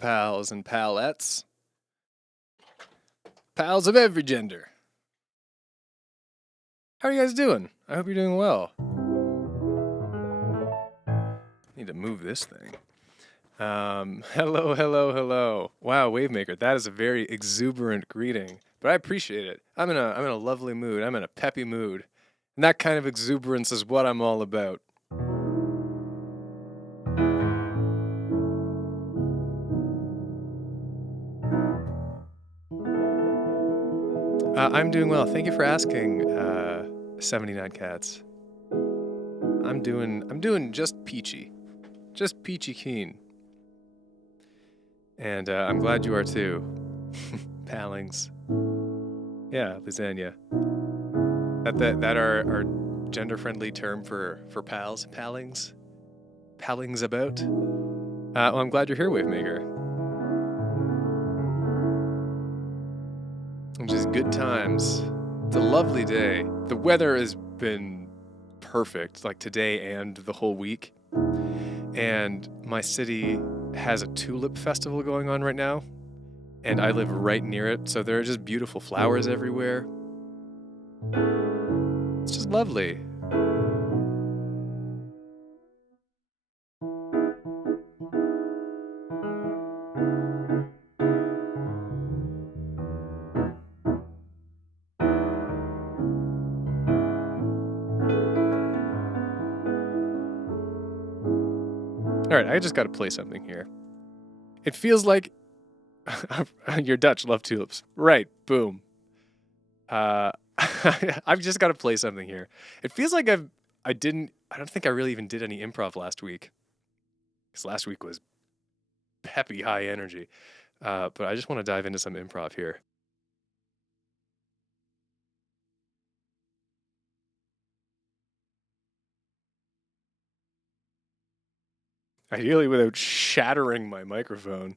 pals and palettes, pals of every gender. How are you guys doing? I hope you're doing well. Need to move this thing. Hello. Wow, Wavemaker, that is a very exuberant greeting, but I appreciate it. I'm in a lovely mood. I'm in a peppy mood, and that kind of exuberance is what I'm all about. I'm doing well. Thank you for asking, 79 Cats. I'm doing just peachy keen. And I'm glad you are too. Pallings. Yeah, Lasagna. That our gender-friendly term for pals, pallings. Pallings about. Well, I'm glad you're here, Wavemaker. Just good times. It's a lovely day. The weather has been perfect, like today and the whole week. And my city has a tulip festival going on right now, and I live right near it, so there are just beautiful flowers everywhere. It's just lovely. All right, I just got to play something here. It feels like you're Dutch, love tulips. Right, boom. I've just got to play something here. It feels like I don't think I really even did any improv last week. Because last week was peppy high energy. But I just want to dive into some improv here. Ideally without shattering my microphone.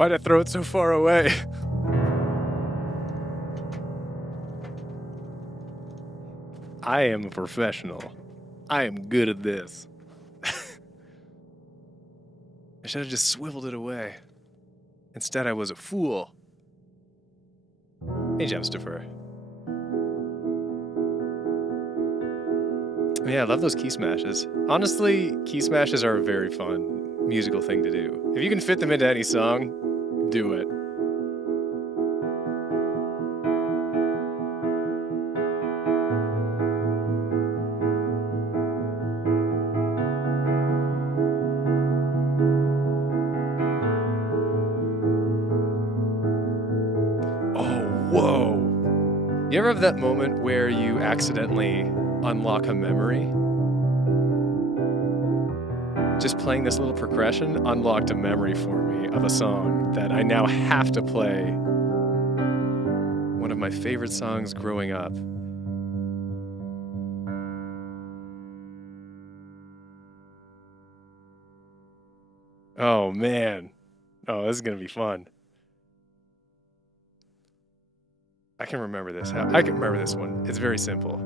Why'd I throw it so far away? I am a professional. I am good at this. I should have just swiveled it away. Instead, I was a fool. Hey, Gemstifer. Yeah, I love those key smashes. Honestly, key smashes are a very fun musical thing to do. If you can fit them into any song, do it. Whoa. You ever have that moment where you accidentally unlock a memory? Just playing this little progression unlocked a memory for me of a song that I now have to play. One of my favorite songs growing up. Oh man. Oh, this is gonna be fun. I can remember this. I can remember this one. It's very simple.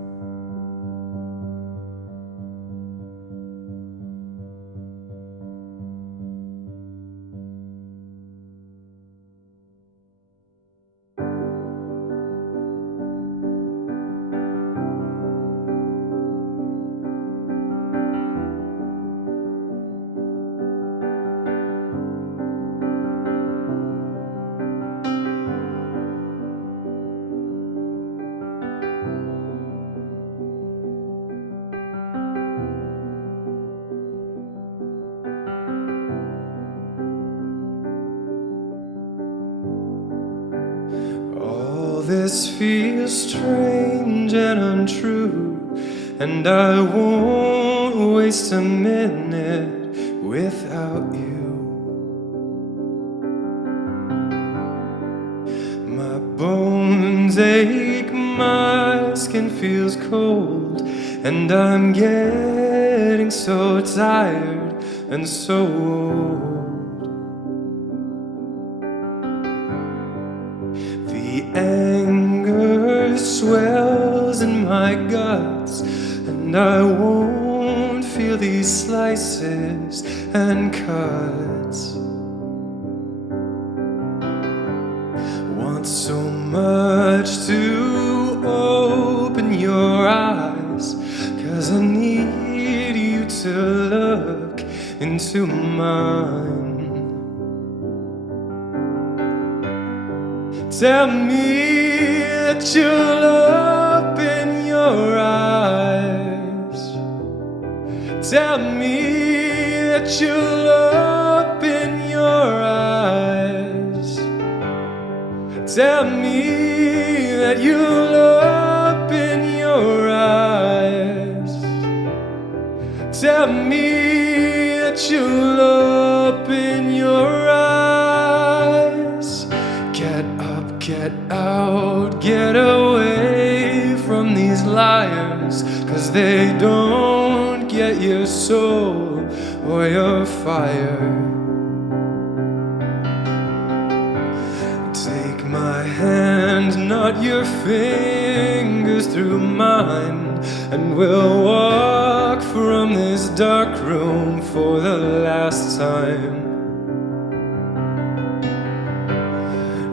This feels strange and untrue, and I won't waste a minute without you. My bones ache, my skin feels cold, and I'm getting so tired and so old. The anger swells in my guts, and I won't feel these slices and cuts. Want so much to open your eyes, 'cause I need you to look into mine. Tell me that you'll open your eyes. Tell me that you'll open your eyes. Tell me that you'll open your eyes. Tell me that you'll open your eyes. Get out, get away from these liars, 'cause they don't get your soul or your fire. Take my hand, not your fingers, through mine, and we'll walk from this dark room for the last time.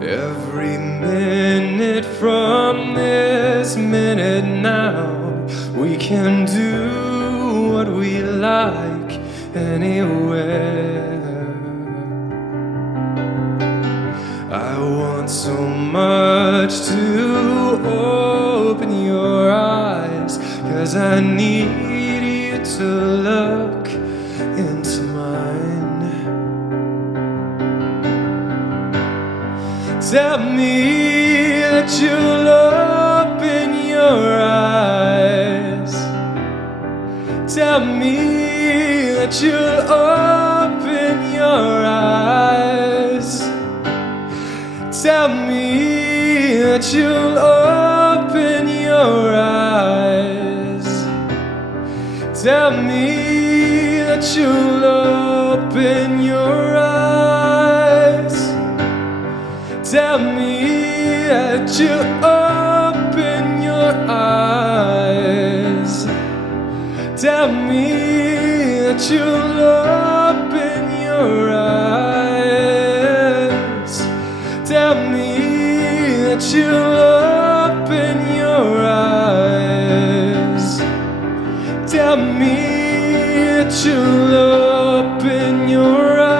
Every minute from this minute now, we can do what we like anywhere. I want so much to open your eyes, 'cause I need you to look into mine. Tell me that you'll open your eyes. Tell me that you'll open your eyes. Tell me that you'll open your eyes. Tell me that you'll open your eyes. you open your eyes. Tell me that you'll open your eyes. Tell me that you'll open your eyes. Tell me that you'll open your eyes.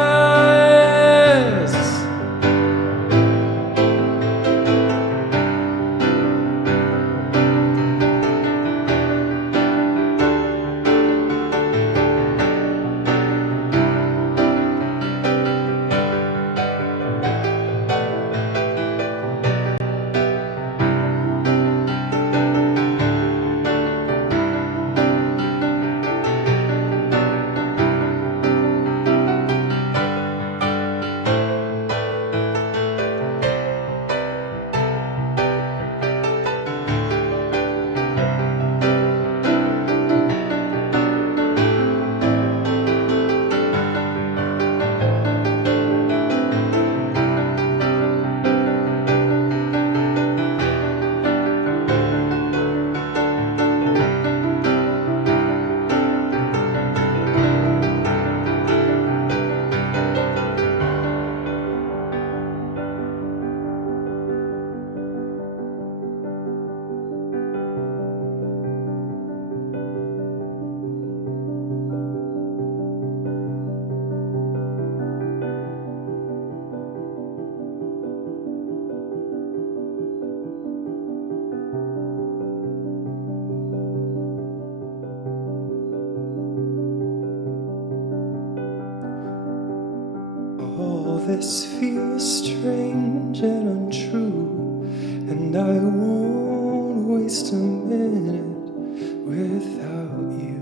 Oh, this feels strange and untrue, and I won't waste a minute without you.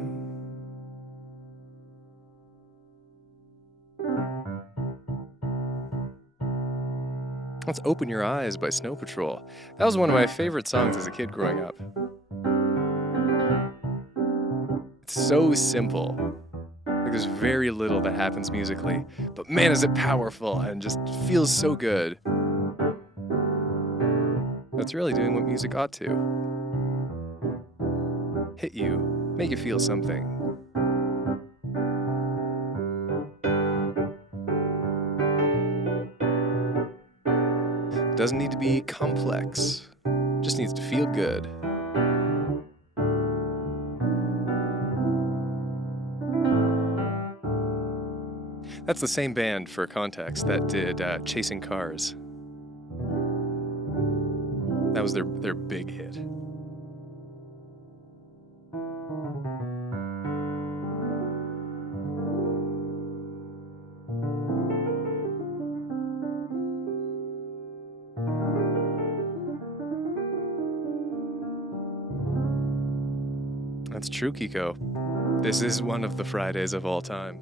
Let's Open Your Eyes by Snow Patrol. That was one of my favorite songs as a kid growing up. It's so simple. Like there's very little that happens musically, but man, is it powerful and just feels so good. That's really doing what music ought to. Hit you, make you feel something. Doesn't need to be complex, just needs to feel good. That's the same band, for context, that did Chasing Cars. That was their big hit. That's true, Kiko. This is one of the Fridays of all time.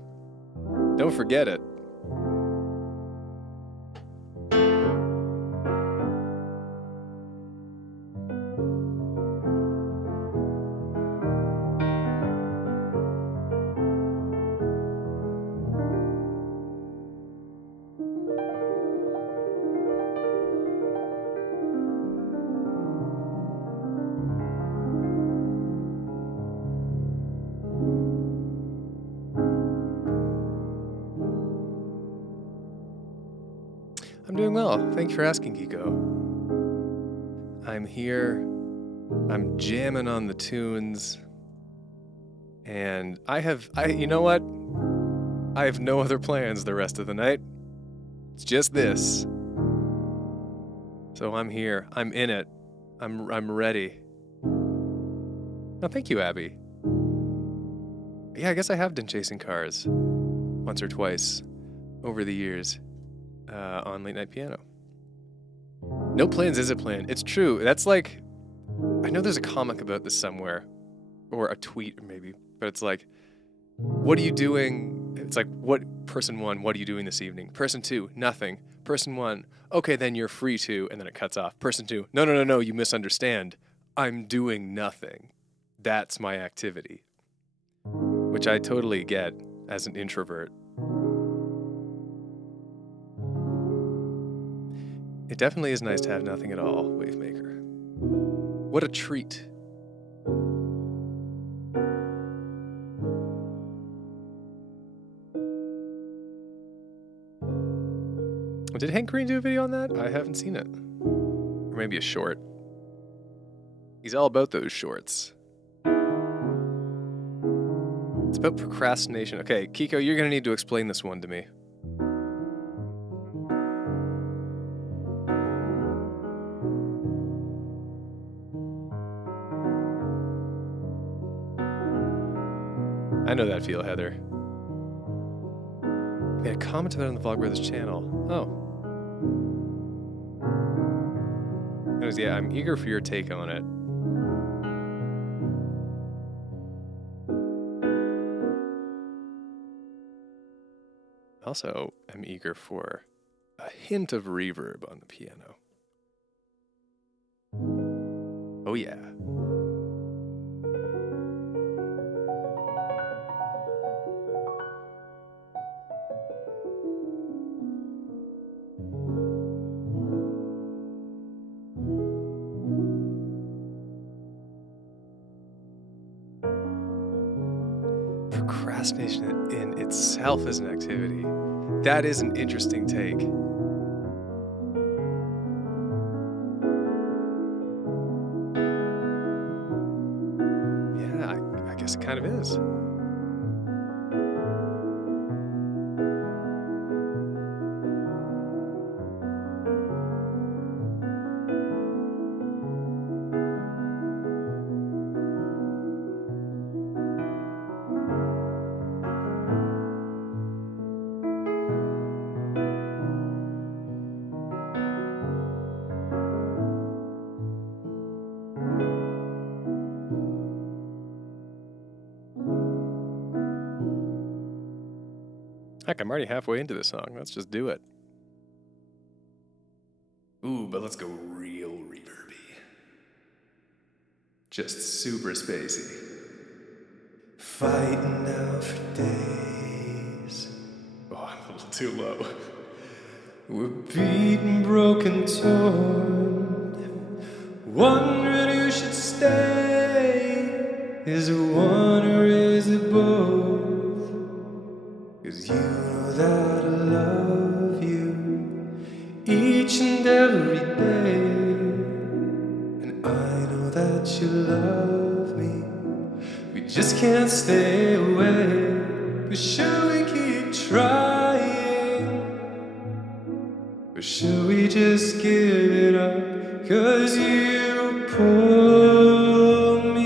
Don't forget it. I'm doing well. Thank you for asking, Kiko. I'm here. I'm jamming on the tunes. And you know what? I have no other plans the rest of the night. It's just this. So I'm here. I'm in it. I'm ready. No, thank you, Abby. Yeah, I guess I have done Chasing Cars once or twice over the years. On Late Night Piano. No plans is a plan. It's true. That's like, I know there's a comic about this somewhere, or a tweet maybe, but it's like, what are you doing? It's like, person one, what are you doing this evening? Person two, nothing. Person one, okay, then you're free to, and then it cuts off. Person two, no, you misunderstand. I'm doing nothing. That's my activity. Which I totally get as an introvert. It definitely is nice to have nothing at all, Wavemaker. What a treat. Did Hank Green do a video on that? I haven't seen it. Or maybe a short. He's all about those shorts. It's about procrastination. Okay, Kiko, you're gonna need to explain this one to me. I know that feel, Heather. We had a comment about it on the Vlogbrothers channel. Oh. Anyways, yeah, I'm eager for your take on it. Also, I'm eager for a hint of reverb on the piano. Oh yeah. Procrastination in itself is an activity. That is an interesting take. Yeah, I guess it kind of is. Heck, I'm already halfway into this song. Let's just do it. Ooh, but let's go real reverby. Just super spacey. Fighting now for days. Oh, I'm a little too low. We're beaten, broken, torn. Wondering who should stay. Is it one or is it both? 'Cause you know that I love you each and every day. And I know that you love me. We just can't stay away. But should we keep trying? Or should we just give it up? 'Cause you pull me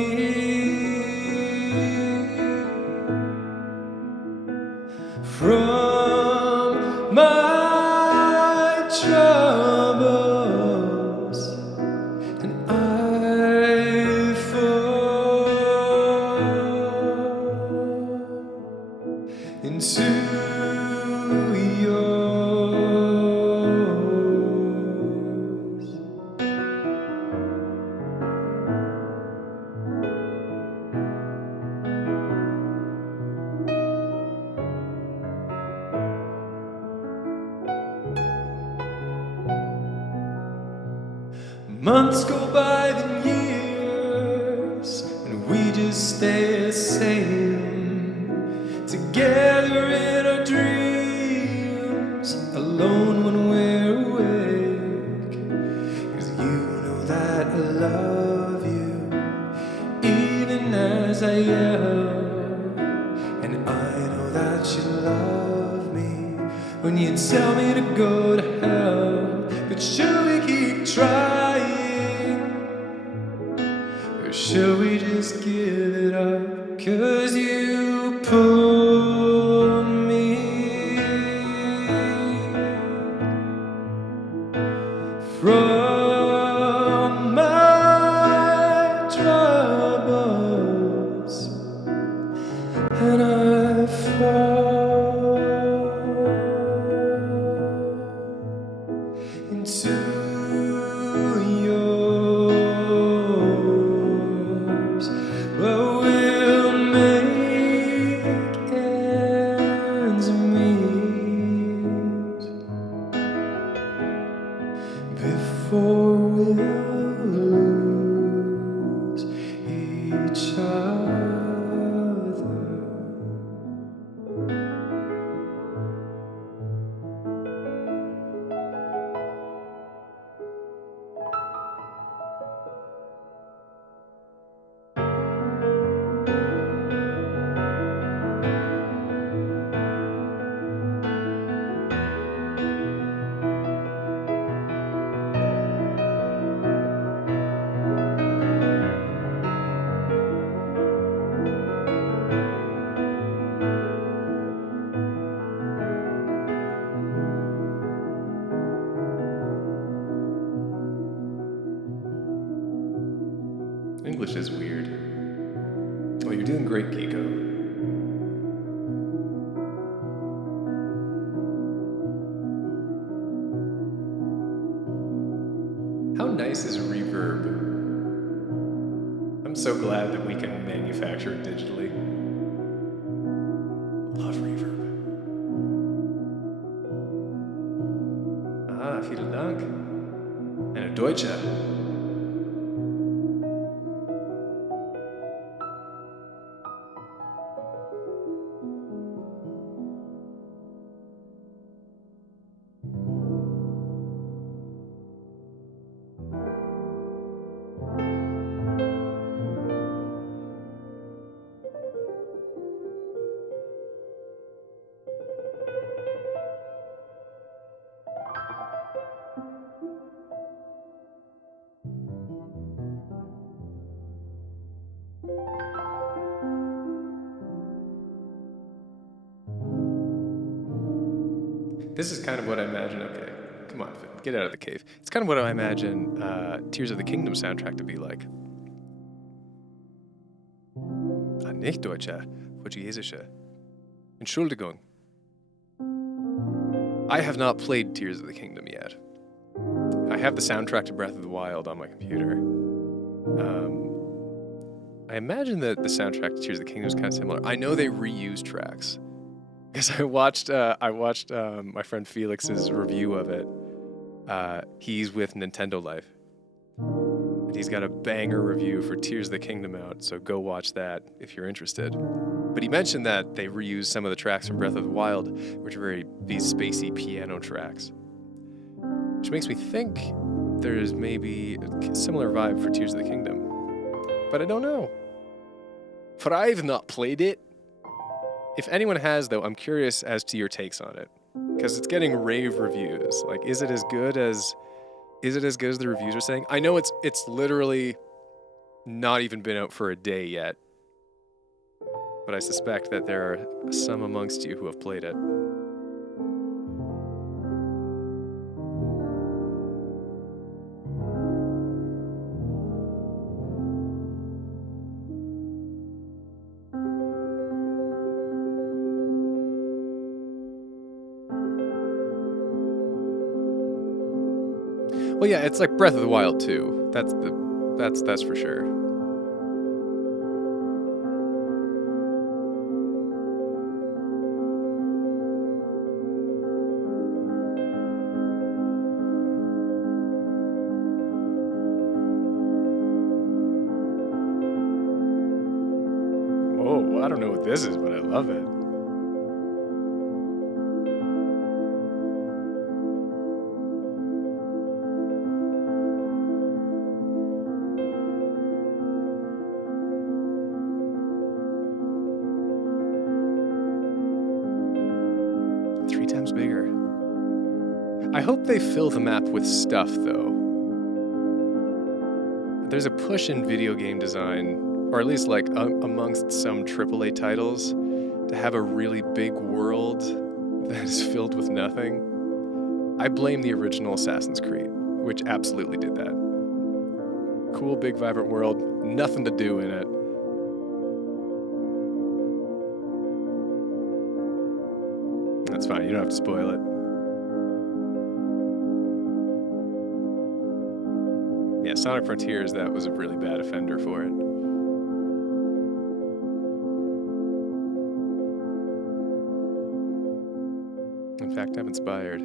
from my troubles, and I fall into yours. Months go by then years, and we just stay the same. Together in our dreams, alone when we're awake. 'Cause you know that I love you, even as I yell. And I know that you love me when you tell me to go to hell. But should we keep trying? Or should we just give it up? 'Cause you pull me from my troubles, and I fall into yours. But we'll make it English is weird. Oh, you're doing great, Kiko. How nice is reverb? I'm so glad that we can manufacture it digitally. Love reverb. Ah, vielen Dank. Eine Deutsche. This is kind of what I imagine. Okay, come on, Finn, get out of the cave. It's kind of what I imagine Tears of the Kingdom soundtrack to be like. Ah, nicht Deutsche, Portugiesische. Entschuldigung. I have not played Tears of the Kingdom yet. I have the soundtrack to Breath of the Wild on my computer. I imagine that the soundtrack to Tears of the Kingdom is kind of similar. I know they reuse tracks. Because I watched my friend Felix's review of it. He's with Nintendo Life. And he's got a banger review for Tears of the Kingdom out, so go watch that if you're interested. But he mentioned that they reused some of the tracks from Breath of the Wild, which are these spacey piano tracks. Which makes me think there's maybe a similar vibe for Tears of the Kingdom. But I don't know. For I've not played it. If anyone has, though, I'm curious as to your takes on it, because it's getting rave reviews. Like, is it as good as the reviews are saying? I know it's literally not even been out for a day yet, but I suspect that there are some amongst you who have played it. Well, yeah, it's like Breath of the Wild too. That's for sure. Whoa, I don't know what this is, but I love it. Bigger. I hope they fill the map with stuff, though. There's a push in video game design, or at least like amongst some AAA titles, to have a really big world that is filled with nothing. I blame the original Assassin's Creed, which absolutely did that. Cool, big, vibrant world, nothing to do in it. That's fine, you don't have to spoil it. Yeah, Sonic Frontiers, that was a really bad offender for it. In fact, I'm inspired.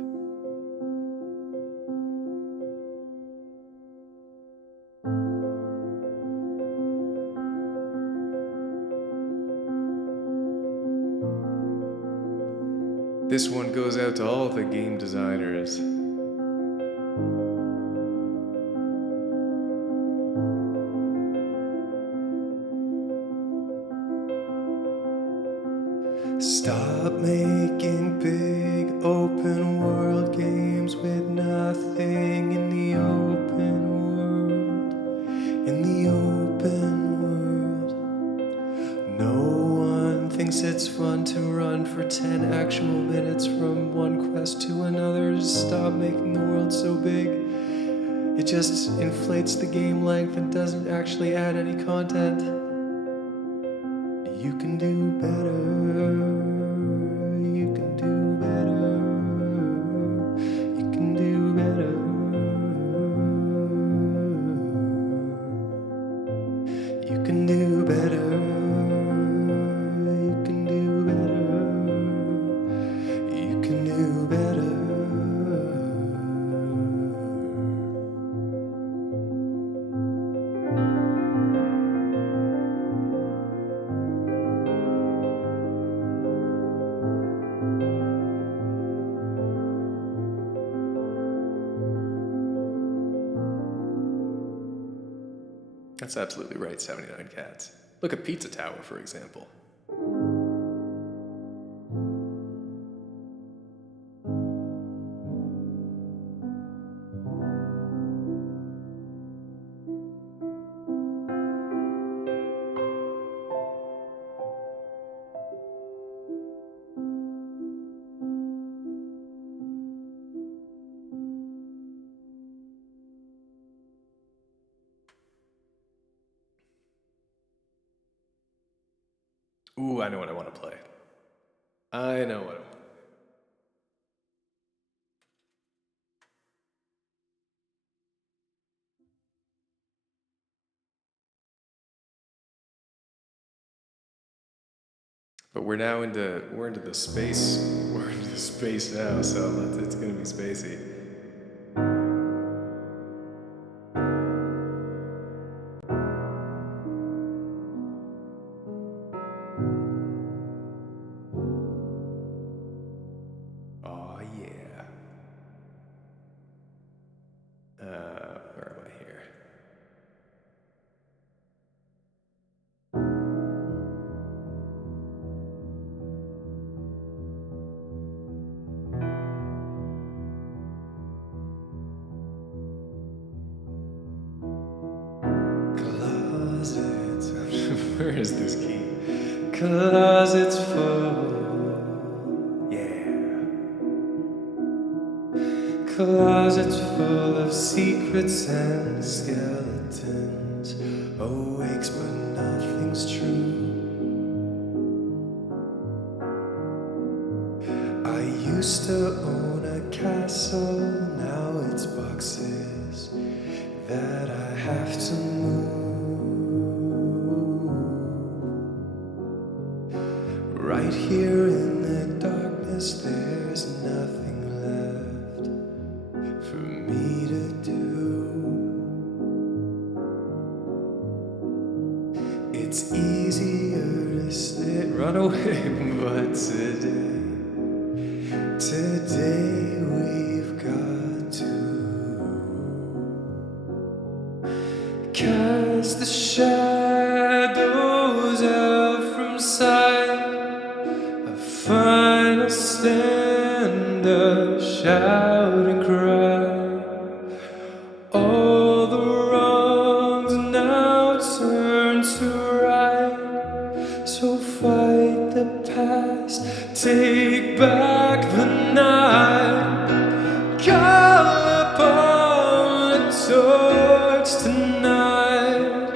This one goes out to all the game designers. Stop making big open world games with nothing in the open world. In the open world, no one thinks it's fun to run for 10 actual minutes from one quest to another. Stop making the world so big. It just inflates the game length and doesn't actually add any content. You can do better. You can do better. You can do better. You can do better. You can do better. You can do better. That's absolutely right, 79 Cats. Look at Pizza Tower, for example. Ooh, I know what I want to play. I know what I want. But we're into the space. We're into the space now, so it's gonna be spacey. Oh yeah. Where am I here? Closets. Where is this key? Closets full. Yeah. Closets full of secrets and skeletons. Awakes, but nothing's true. I used to own a castle, now it's boxes that I have to move. Right here in the darkness, there's nothing left for me to do. It's easier to sit, run away, but today we've got to cast the shadows out from sight. A final stand, a shout and cry. All the wrongs now turn to right. So fight the past, take back the night. Call upon a torch tonight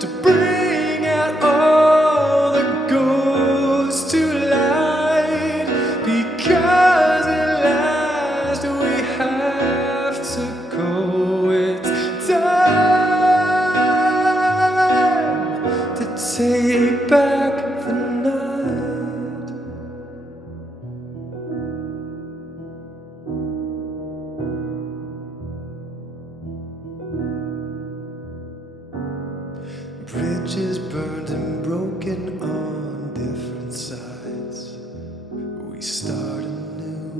to bring out all the ghosts to light. Because at last we have to go. It's time to take back the night. Bridges burned and broken on different sides. We start anew.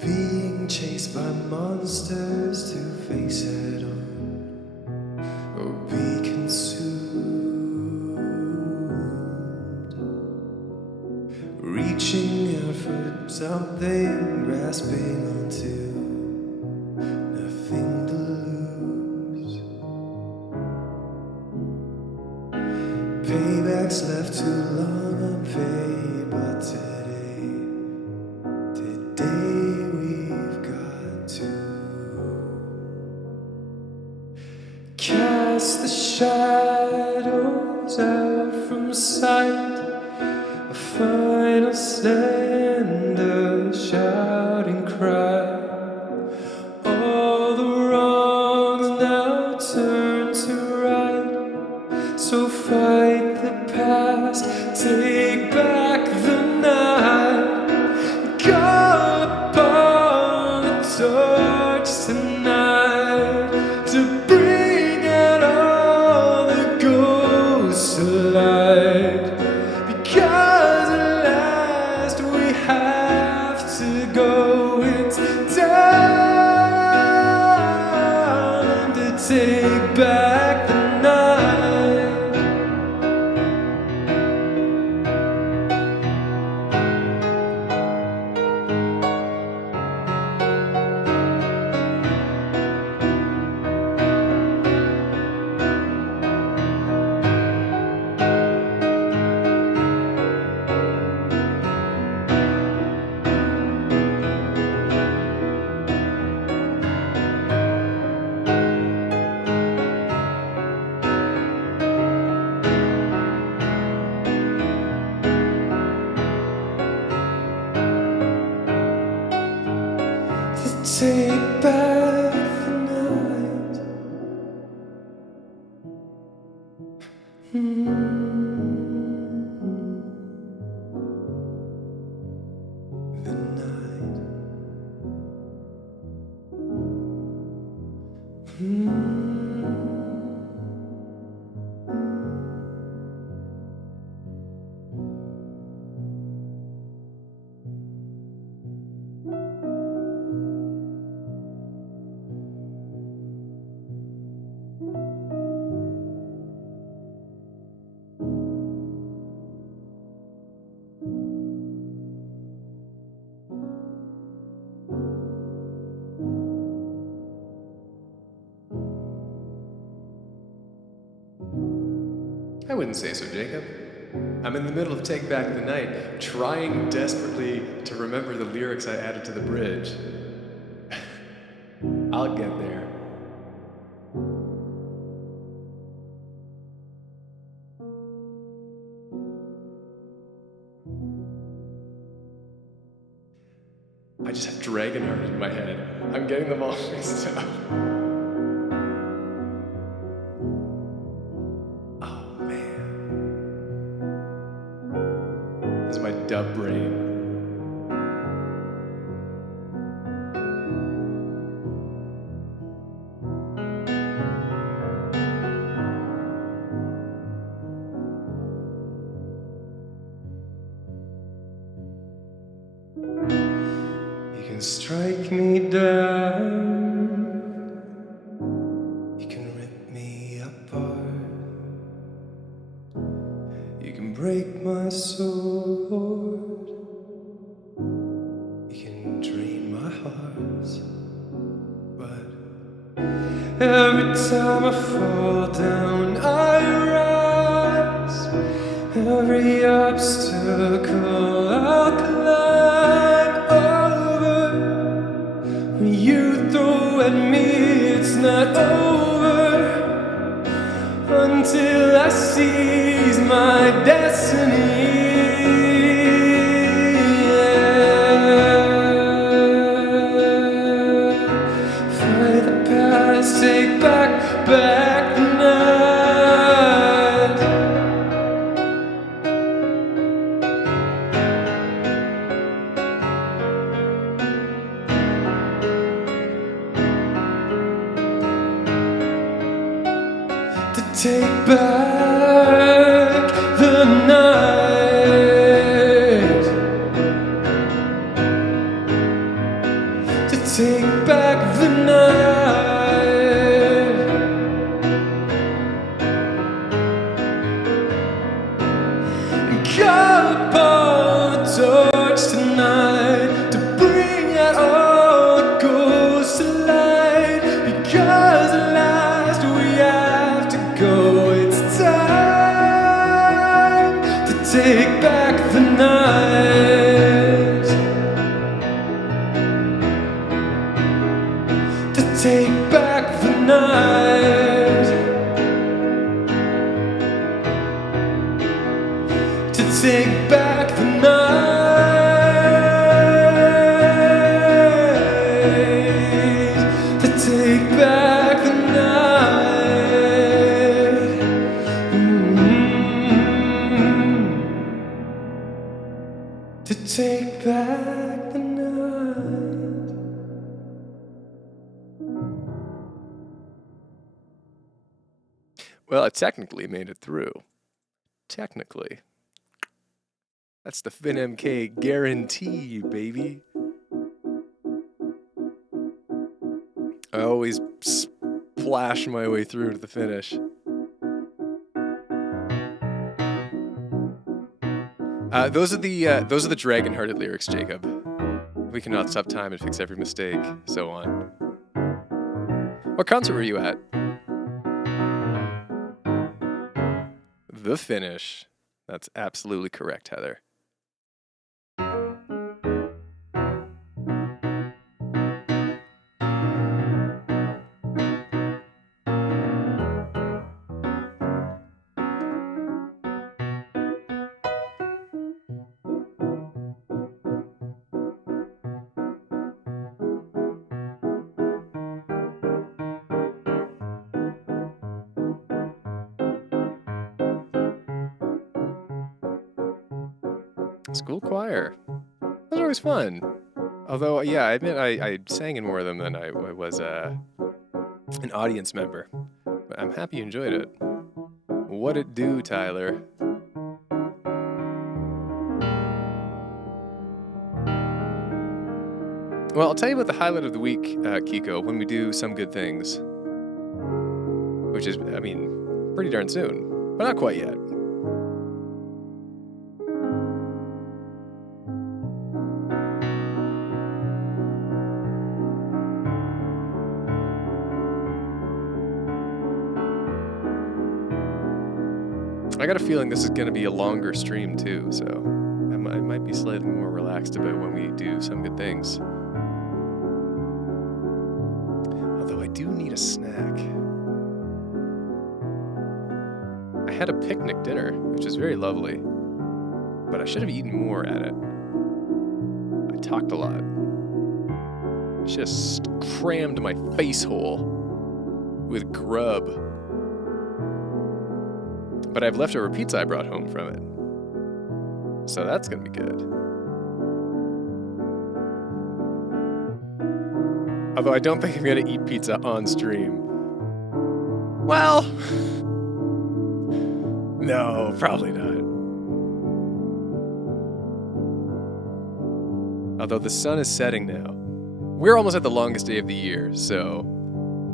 Being chased by monsters to face head on or be consumed. Reaching out for something, grasping onto nothing to lose. Payback's left too long unpaid, but today we shadows out from sight, a final stand, a shouting cry. All the wrongs now turn to right, so fight the past, take back the night. Call upon the torch tonight to bring out all the ghosts to light. Because at last we have to go. It's time to take back the night. Take back the night. The night. I wouldn't say so, Jacob. I'm in the middle of Take Back the Night, trying desperately to remember the lyrics I added to the bridge. I'll get there. I just have Dragonheart in my head. I'm getting them all mixed up. My dub brain. You can strike me down, you can rip me apart, you can break my sword, you can drain my heart, but every time I fall down I rise, every obstacle I'll climb over. When you throw at me, it's not over until I seize my destiny. Fight the past, take back the night. To take back the night, to take back the night, and call upon the torch tonight to bring out all the ghosts to light. Because at last we have to go. It's time to take back the night, to take back the night. take back the night, to take back the night. To take back the night. Well, I technically made it through. Technically. That's the FinMK guarantee, baby. I always splash my way through to the finish. Those are the Dragon-hearted lyrics, Jacob. We cannot stop time and fix every mistake, so on. What concert were you at? The finish. That's absolutely correct, Heather. School choir. Those are always fun. Although, yeah, I admit I sang in more of them than I was an audience member. But I'm happy you enjoyed it. What'd it do, Tyler? Well, I'll tell you about the highlight of the week, Kiko, when we do Some Good Things. Which is, I mean, pretty darn soon. But not quite yet. I got a feeling this is going to be a longer stream too, so I might be slightly more relaxed about when we do Some Good Things. Although I do need a snack. I had a picnic dinner, which is very lovely, but I should have eaten more at it. I talked a lot. Just crammed my face hole with grub. But I have leftover pizza I brought home from it. So that's gonna be good. Although I don't think I'm gonna eat pizza on stream. Well, no, probably not. Although the sun is setting now. We're almost at the longest day of the year, so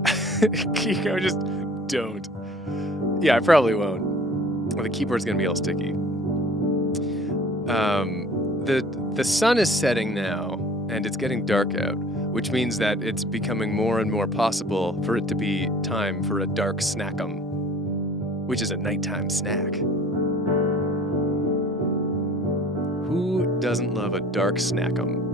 Kiko, just don't. Yeah, I probably won't. Well, the keyboard's gonna be all sticky. The sun is setting now, and it's getting dark out, which means that it's becoming more and more possible for it to be time for a dark snackum, which is a nighttime snack. Who doesn't love a dark snackum?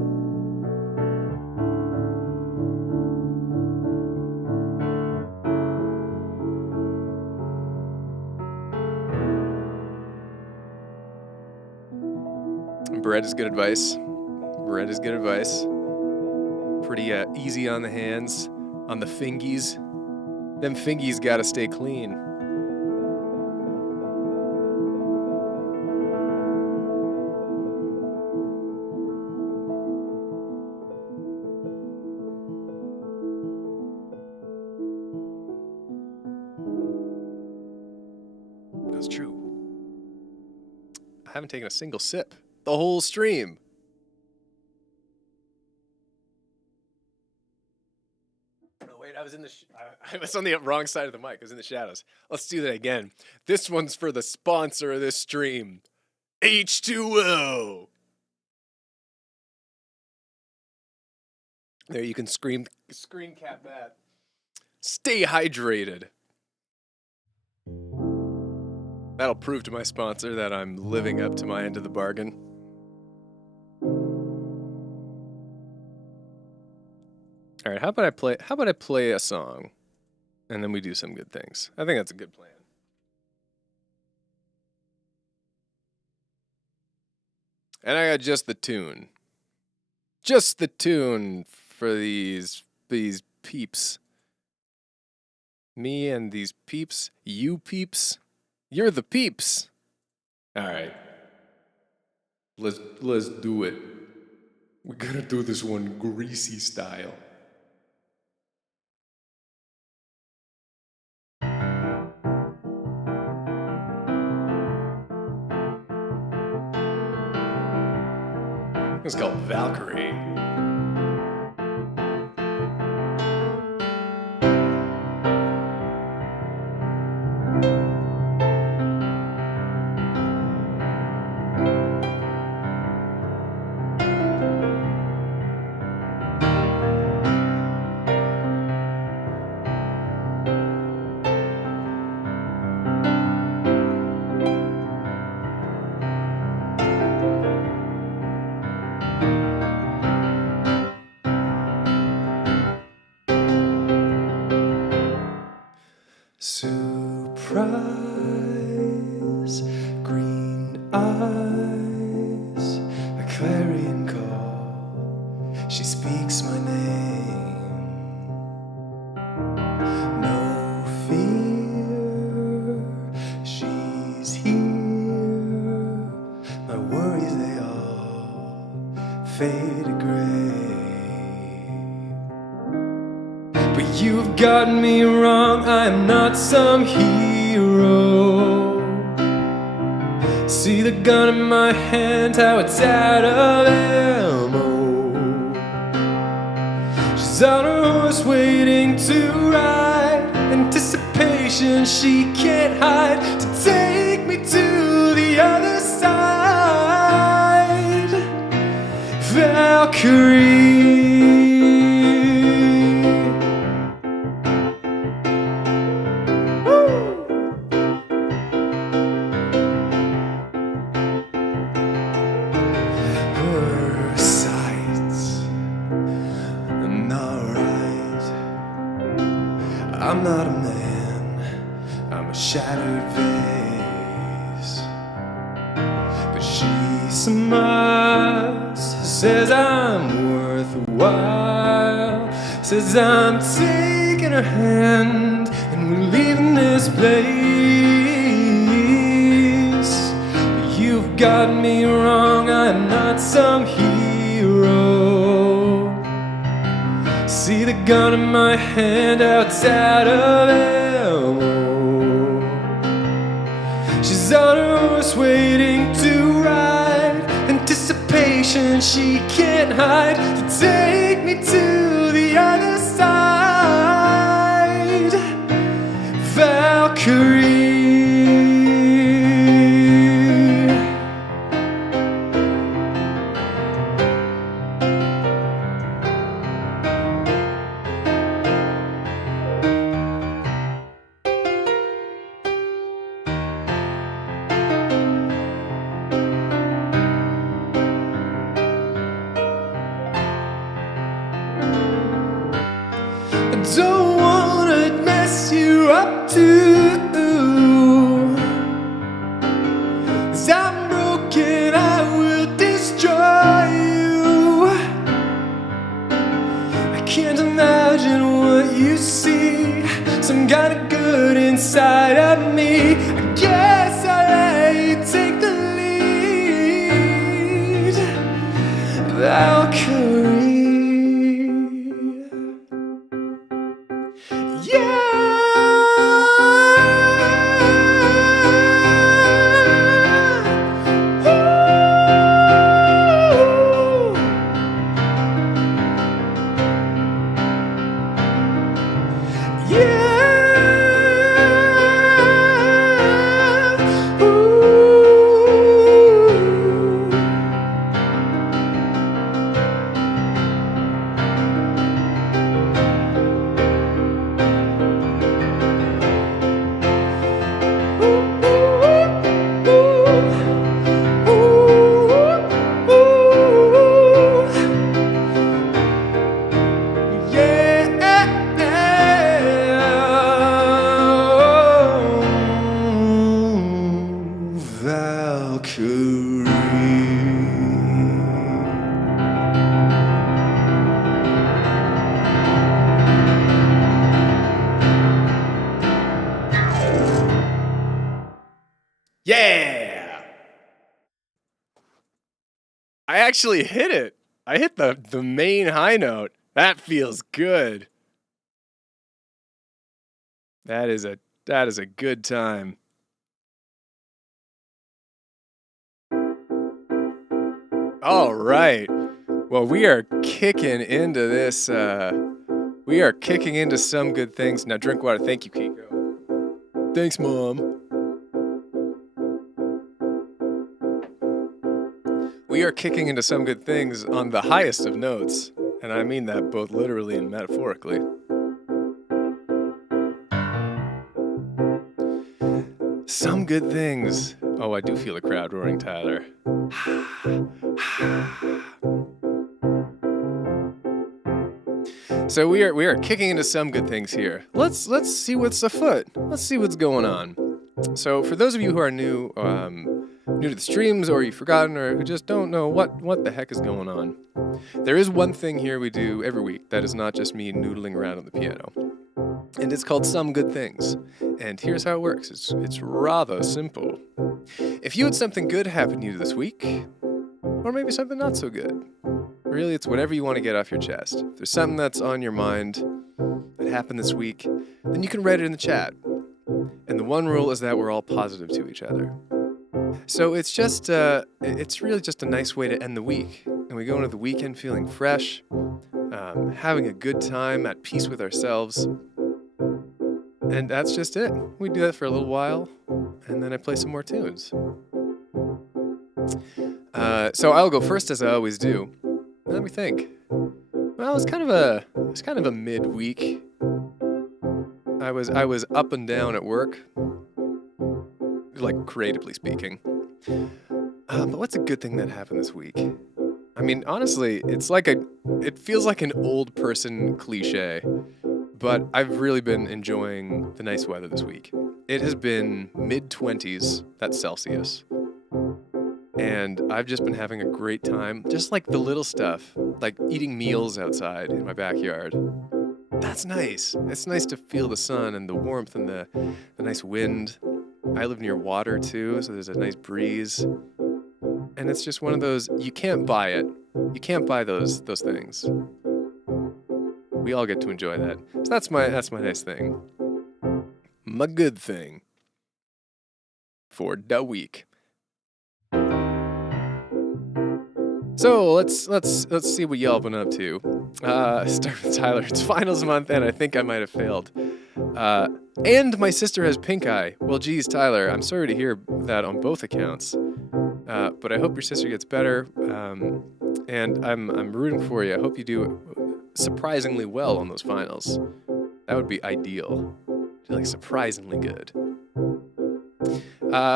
Bread is good advice. Bread is good advice. Pretty easy on the hands, on the fingies. Them fingies gotta stay clean. That's true. I haven't taken a single sip the whole stream. Oh, wait, I was on the wrong side of the mic. I was in the shadows. Let's do that again. This one's for the sponsor of this stream, H2O. There, you can screen cap that. Stay hydrated. That'll prove to my sponsor that I'm living up to my end of the bargain. All right, how about I play a song and then we do Some Good Things. I think that's a good plan. And I got just the tune. Just the tune for these peeps. Me and these peeps. You peeps. You're the peeps. All right. Let's do it. We gotta do this one greasy style. It's called Valkyrie. Surprise, green eyes, a clarion call. She speaks my name. No fear, she's here. My worries, they all fade to gray. But you've got me wrong, I am not some hero. See the gun in my hand, how it's out of ammo. She's on her horse waiting to ride. Anticipation she can't hide, to take me to the other side. Valkyrie. I'm not a man, I'm a shattered vase. But she smiles, says I'm worthwhile, says I'm taking her hand and we're leaving this place. But you've got me wrong, I'm not some hero. See the gun in my hand, outside of ammo. She's on her horse waiting to ride. Anticipation she can't hide, to take me to the other side. Valkyrie. I don't wanna mess you up too, 'cause I'm broken, I will destroy you. I can't imagine what you see, some kind of good inside of me. I guess I'll let you take the lead. Valkyrie. Yeah! I actually hit it. I hit the main high note. That feels good. That is a good time. All right. Well, we are kicking into this. We are kicking into some good things. Now, drink water. Thank you, Kiko. Thanks, Mom. We are kicking into some good things on the highest of notes, and I mean that both literally and metaphorically. Some good things. Oh, I do feel a crowd roaring, Tyler. So we are kicking into some good things here. Let's see what's afoot. Let's see what's going on. So for those of you who are new to the streams, or you've forgotten, or who just don't know what the heck is going on, there is one thing here we do every week that is not just me noodling around on the piano. And it's called Some Good Things. And here's how it works. It's rather simple. If you had something good happen to you this week, or maybe something not so good, really it's whatever you want to get off your chest. If there's something that's on your mind that happened this week, then you can write it in the chat. And the one rule is that we're all positive to each other. So it's really just a nice way to end the week. And we go into the weekend feeling fresh, having a good time, at peace with ourselves. And that's just it. We do that for a little while, and then I play some more tunes. So I'll go first, as I always do. Let me think. Well, it's kind of a midweek. I was up and down at work, like creatively speaking. But what's a good thing that happened this week? I mean, honestly, it feels like an old person cliche, but I've really been enjoying the nice weather this week. It has been mid-20s, that's Celsius. And I've just been having a great time, just like the little stuff, like eating meals outside in my backyard. That's nice. It's nice to feel the sun and the warmth and the nice wind. I live near water too, so there's a nice breeze. And it's just one of those, you can't buy it. You can't buy those things. We all get to enjoy that. So that's my nice thing. My good thing for the week. So let's see what y'all been up to. Start with Tyler. It's finals month, and I think I might have failed. And my sister has pink eye. Well, geez, Tyler, I'm sorry to hear that on both accounts. But I hope your sister gets better. And I'm rooting for you. I hope you do surprisingly well on those finals. That would be ideal. Do like surprisingly good.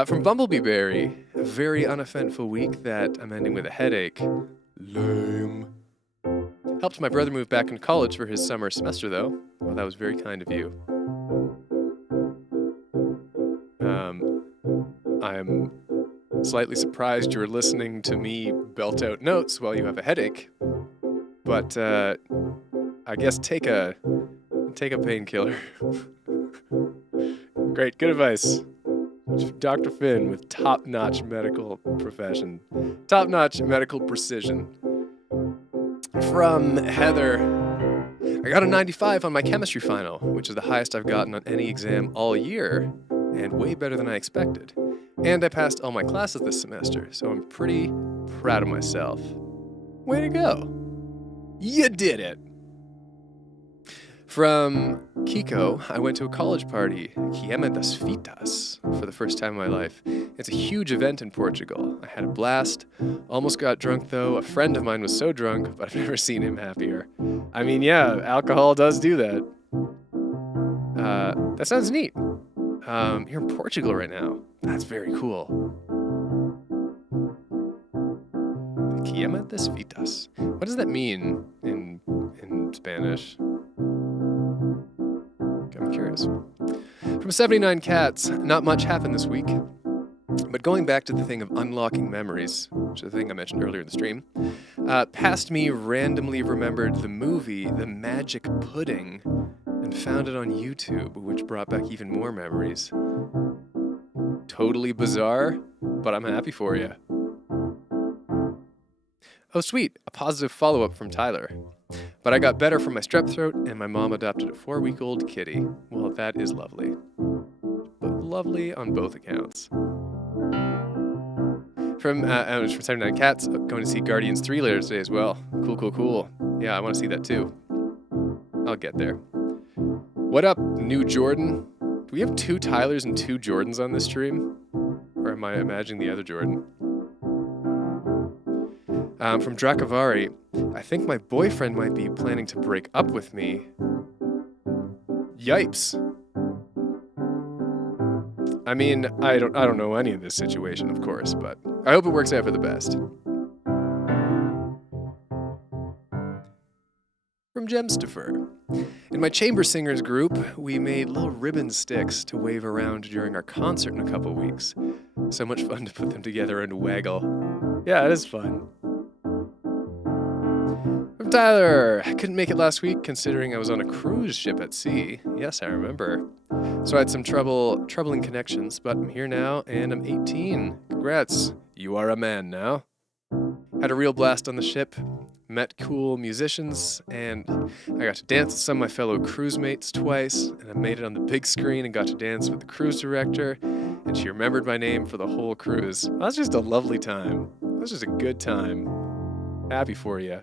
From Bumblebee Berry, a very uneventful week that I'm ending with a headache. Lame. Helped my brother move back into college for his summer semester, though. Well, that was very kind of you. I'm slightly surprised you're listening to me belt out notes while you have a headache. But I guess take a painkiller. Great, good advice. Dr. Finn with top-notch medical profession. Top-notch medical precision. From Heather, I got a 95 on my chemistry final, which is the highest I've gotten on any exam all year, and way better than I expected. And I passed all my classes this semester, so I'm pretty proud of myself. Way to go. You did it. From Kiko, I went to a college party, Queima das Fitas, for the first time in my life. It's a huge event in Portugal. I had a blast. Almost got drunk, though. A friend of mine was so drunk, but I've never seen him happier. I mean, yeah, alcohol does do that. That sounds neat. You're in Portugal right now. That's very cool. Queima das Fitas. What does that mean in Spanish? I'm curious. From 79 Cats, not much happened this week. But going back to the thing of unlocking memories, which is the thing I mentioned earlier in the stream, past me randomly remembered the movie The Magic Pudding and found it on YouTube, which brought back even more memories. Totally bizarre, but I'm happy for you. Oh, sweet, a positive follow-up from Tyler. But I got better from my strep throat, and my mom adopted a 4-week-old kitty. Well, that is lovely. But lovely on both accounts. From 79 Cats, going to see Guardians 3 later today as well. Cool. Yeah, I want to see that too. I'll get there. What up, New Jordan? Do we have 2 Tylers and 2 Jordans on this stream? Or am I imagining the other Jordan? From Drakavari, I think my boyfriend might be planning to break up with me. Yipes. I mean, I don't know any of this situation, of course, but I hope it works out for the best. From Gemstifer. In my chamber singers group, we made little ribbon sticks to wave around during our concert in a couple weeks. So much fun to put them together and waggle. Yeah, it is fun. From Tyler, I couldn't make it last week considering I was on a cruise ship at sea. Yes, I remember. So I had some troubling connections, but I'm here now and I'm 18. Congrats, you are a man now. Had a real blast on the ship, met cool musicians, and I got to dance with some of my fellow cruise mates twice, and I made it on the big screen and got to dance with the cruise director, and she remembered my name for the whole cruise. That was just a lovely time. That was just a good time. Happy for you.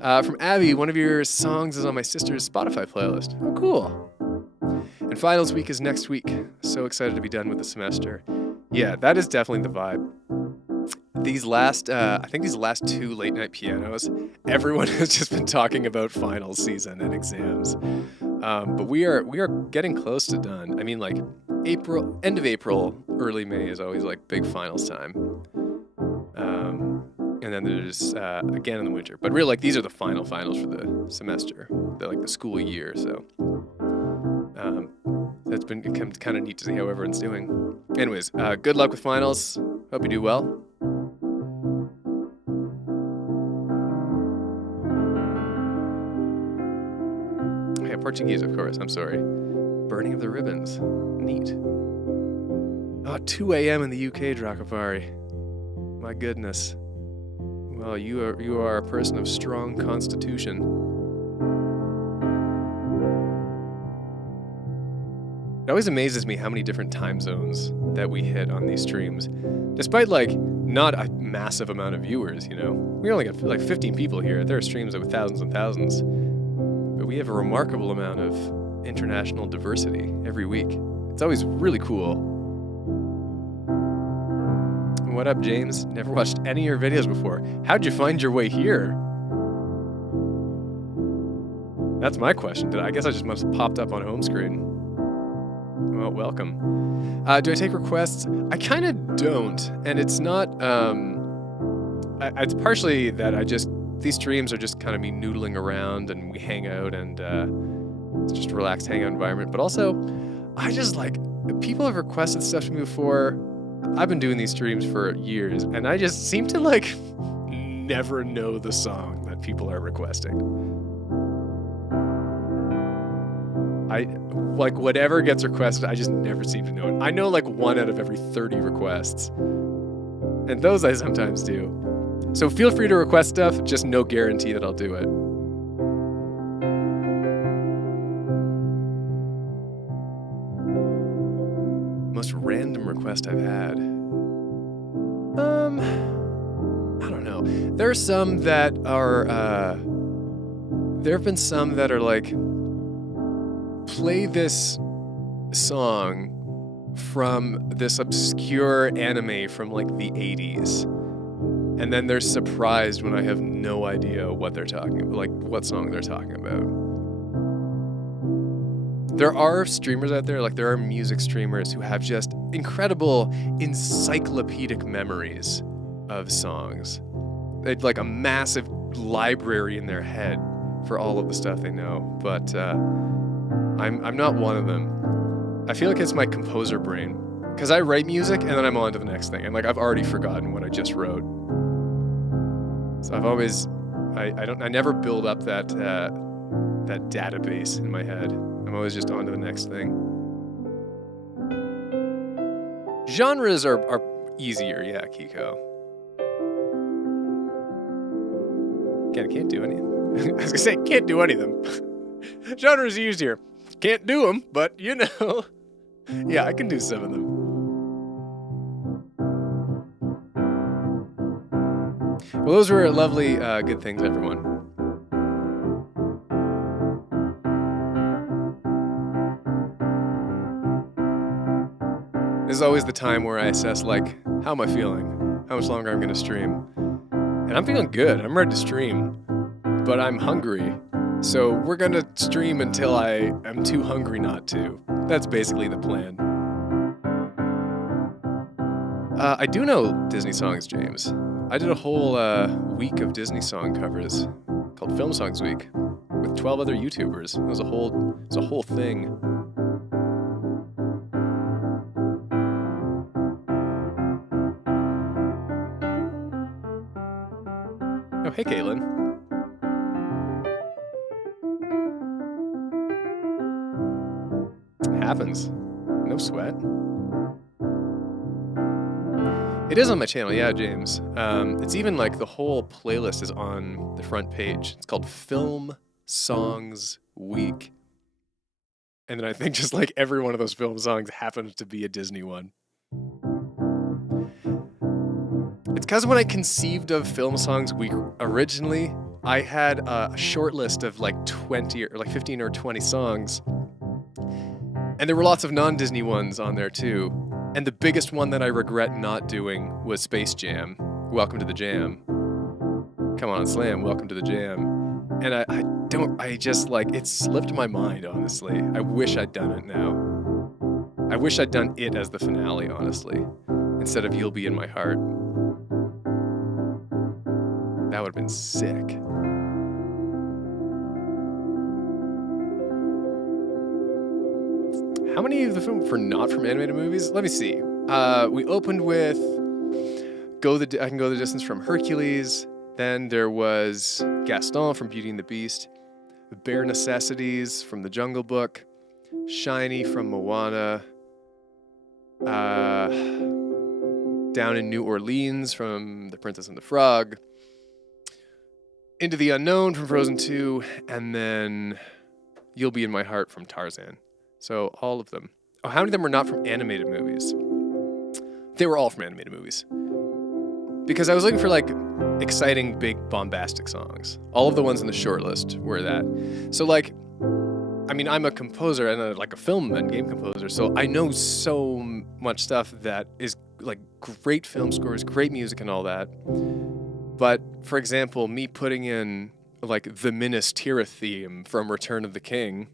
From Abby, one of your songs is on my sister's Spotify playlist. Oh, cool. And finals week is next week. So excited to be done with the semester. Yeah, that is definitely the vibe. I think these last 2 late night pianos, everyone has just been talking about finals season and exams. But we are getting close to done. I mean, like end of April, early May is always like big finals time. And then there's again in the winter. But really, like, these are the finals for the semester. They're like the school year, so that's been kind of neat to see how everyone's doing. Anyways, good luck with finals. Hope you do well. Yeah, Portuguese, of course. I'm sorry. Burning of the ribbons. Neat. 2 a.m. in the UK, Drakavari. My goodness. Well, you are a person of strong constitution. It always amazes me how many different time zones that we hit on these streams. Despite, like, not a massive amount of viewers, you know? We only got, like, 15 people here. There are streams with thousands and thousands. But we have a remarkable amount of international diversity every week. It's always really cool. What up, James? Never watched any of your videos before. How'd you find your way here? That's my question. I guess I just must have popped up on home screen. Well, welcome. Do I take requests? I kind of don't. And it's not, it's partially that these streams are just kind of me noodling around and we hang out and it's just a relaxed hangout environment. But also, I just like, people have requested stuff to me before. I've been doing these streams for years, and I just seem to, like, never know the song that people are requesting. Like, whatever gets requested, I just never seem to know it. I know, like, 1 out of every 30 requests. And those I sometimes do. So feel free to request stuff, just no guarantee that I'll do it. Most random request I've had. I don't know. There are some that are, there have been some that are like, play this song from this obscure anime from like the 80s. And then they're surprised when I have no idea what they're talking about, like what song they're talking about. There are streamers out there, like there are music streamers who have just incredible encyclopedic memories of songs. They'd like a massive library in their head for all of the stuff they know, but I'm not one of them. I feel like it's my composer brain, because I write music and then I'm on to the next thing, and like I've already forgotten what I just wrote. So I've always, I never build up that database in my head. I'm I'm always just on to the next thing. Genres are easier, yeah, Kiko. Again, I can't do any. I was gonna say, can't do any of them. Genres are easier. Can't do them, but you know. Yeah, I can do some of them. Well, those were lovely, good things, everyone. This is always the time where I assess, like, how am I feeling? How much longer I'm gonna stream? And I'm feeling good. I'm ready to stream. But I'm hungry. So we're gonna stream until I am too hungry not to. That's basically the plan. I do know Disney songs, James. I did a whole week of Disney song covers called Film Songs Week with 12 other YouTubers. It was a whole thing. Oh, hey, Caitlin. Happens. No sweat. It is on my channel, yeah, James. It's even like the whole playlist is on the front page. It's called Film Songs Week. And then I think just like every one of those film songs happens to be a Disney one. It's because when I conceived of Film Songs Week originally, I had a short list of like 20 or like 15 or 20 songs. And there were lots of non-Disney ones on there too. And the biggest one that I regret not doing was Space Jam. Welcome to the Jam. Come on, Slam, welcome to the Jam. And I just like, it slipped my mind, honestly. I wish I'd done it now. I wish I'd done it as the finale, honestly, instead of You'll Be in My Heart. That would have been sick. How many of the film for not from animated movies? Let me see. We opened with I Can Go the Distance from Hercules. Then there was Gaston from Beauty and the Beast. Bare Necessities from The Jungle Book. Shiny from Moana. Down in New Orleans from The Princess and the Frog. Into the Unknown from Frozen 2. And then You'll Be in My Heart from Tarzan. So all of them. Oh, how many of them were not from animated movies? They were all from animated movies. Because I was looking for like exciting, big, bombastic songs. All of the ones in the short list were that. So like, I mean, I'm a composer and like a film and game composer, so I know so much stuff that is like great film scores, great music and all that. But for example, me putting in like the Minas Tirith theme from Return of the King,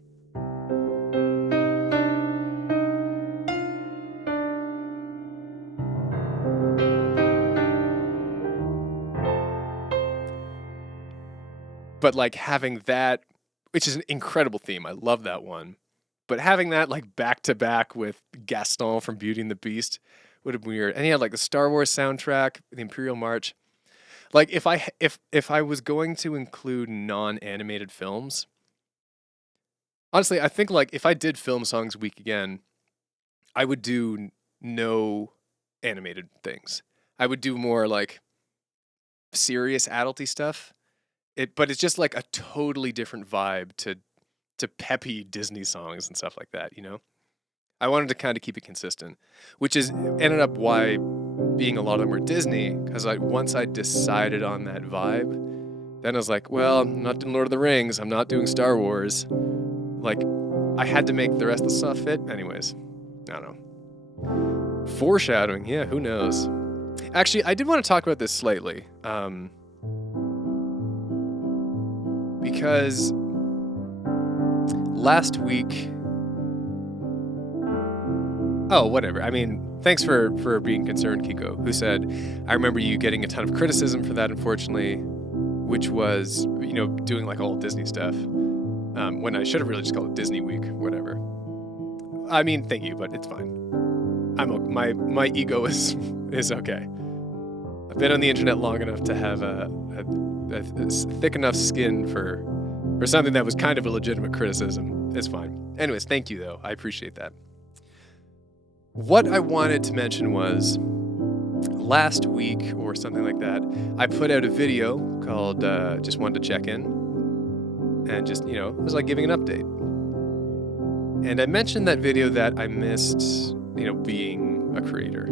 but like having that, which is an incredible theme. I love that one. But having that like back to back with Gaston from Beauty and the Beast would have been weird. And he had like the Star Wars soundtrack, the Imperial March. Like if I was going to include non-animated films, honestly, I think like if I did Film Songs Week again, I would do no animated things. I would do more like serious adulty stuff. But it's just like a totally different vibe to peppy Disney songs and stuff like that, you know? I wanted to kind of keep it consistent, which is ended up why being a lot of them were Disney, because once I decided on that vibe, then I was like, well, I'm not doing Lord of the Rings, I'm not doing Star Wars. Like, I had to make the rest of the stuff fit. Anyways, I don't know. Foreshadowing, yeah, who knows? Actually, I did want to talk about this slightly. Because last week, whatever. I mean, thanks for being concerned, Kiko, who said, I remember you getting a ton of criticism for that, unfortunately, which was, you know, doing like all Disney stuff, when I should have really just called it Disney Week, whatever. I mean, thank you, but it's fine. My ego is okay. I've been on the internet long enough to have a thick enough skin for something that was kind of a legitimate criticism. It's fine. Anyways, thank you though. I appreciate that. What I wanted to mention was last week or something like that, I put out a video called Just Wanted to Check In. And just, it was like giving an update. And I mentioned that video that I missed, being a creator.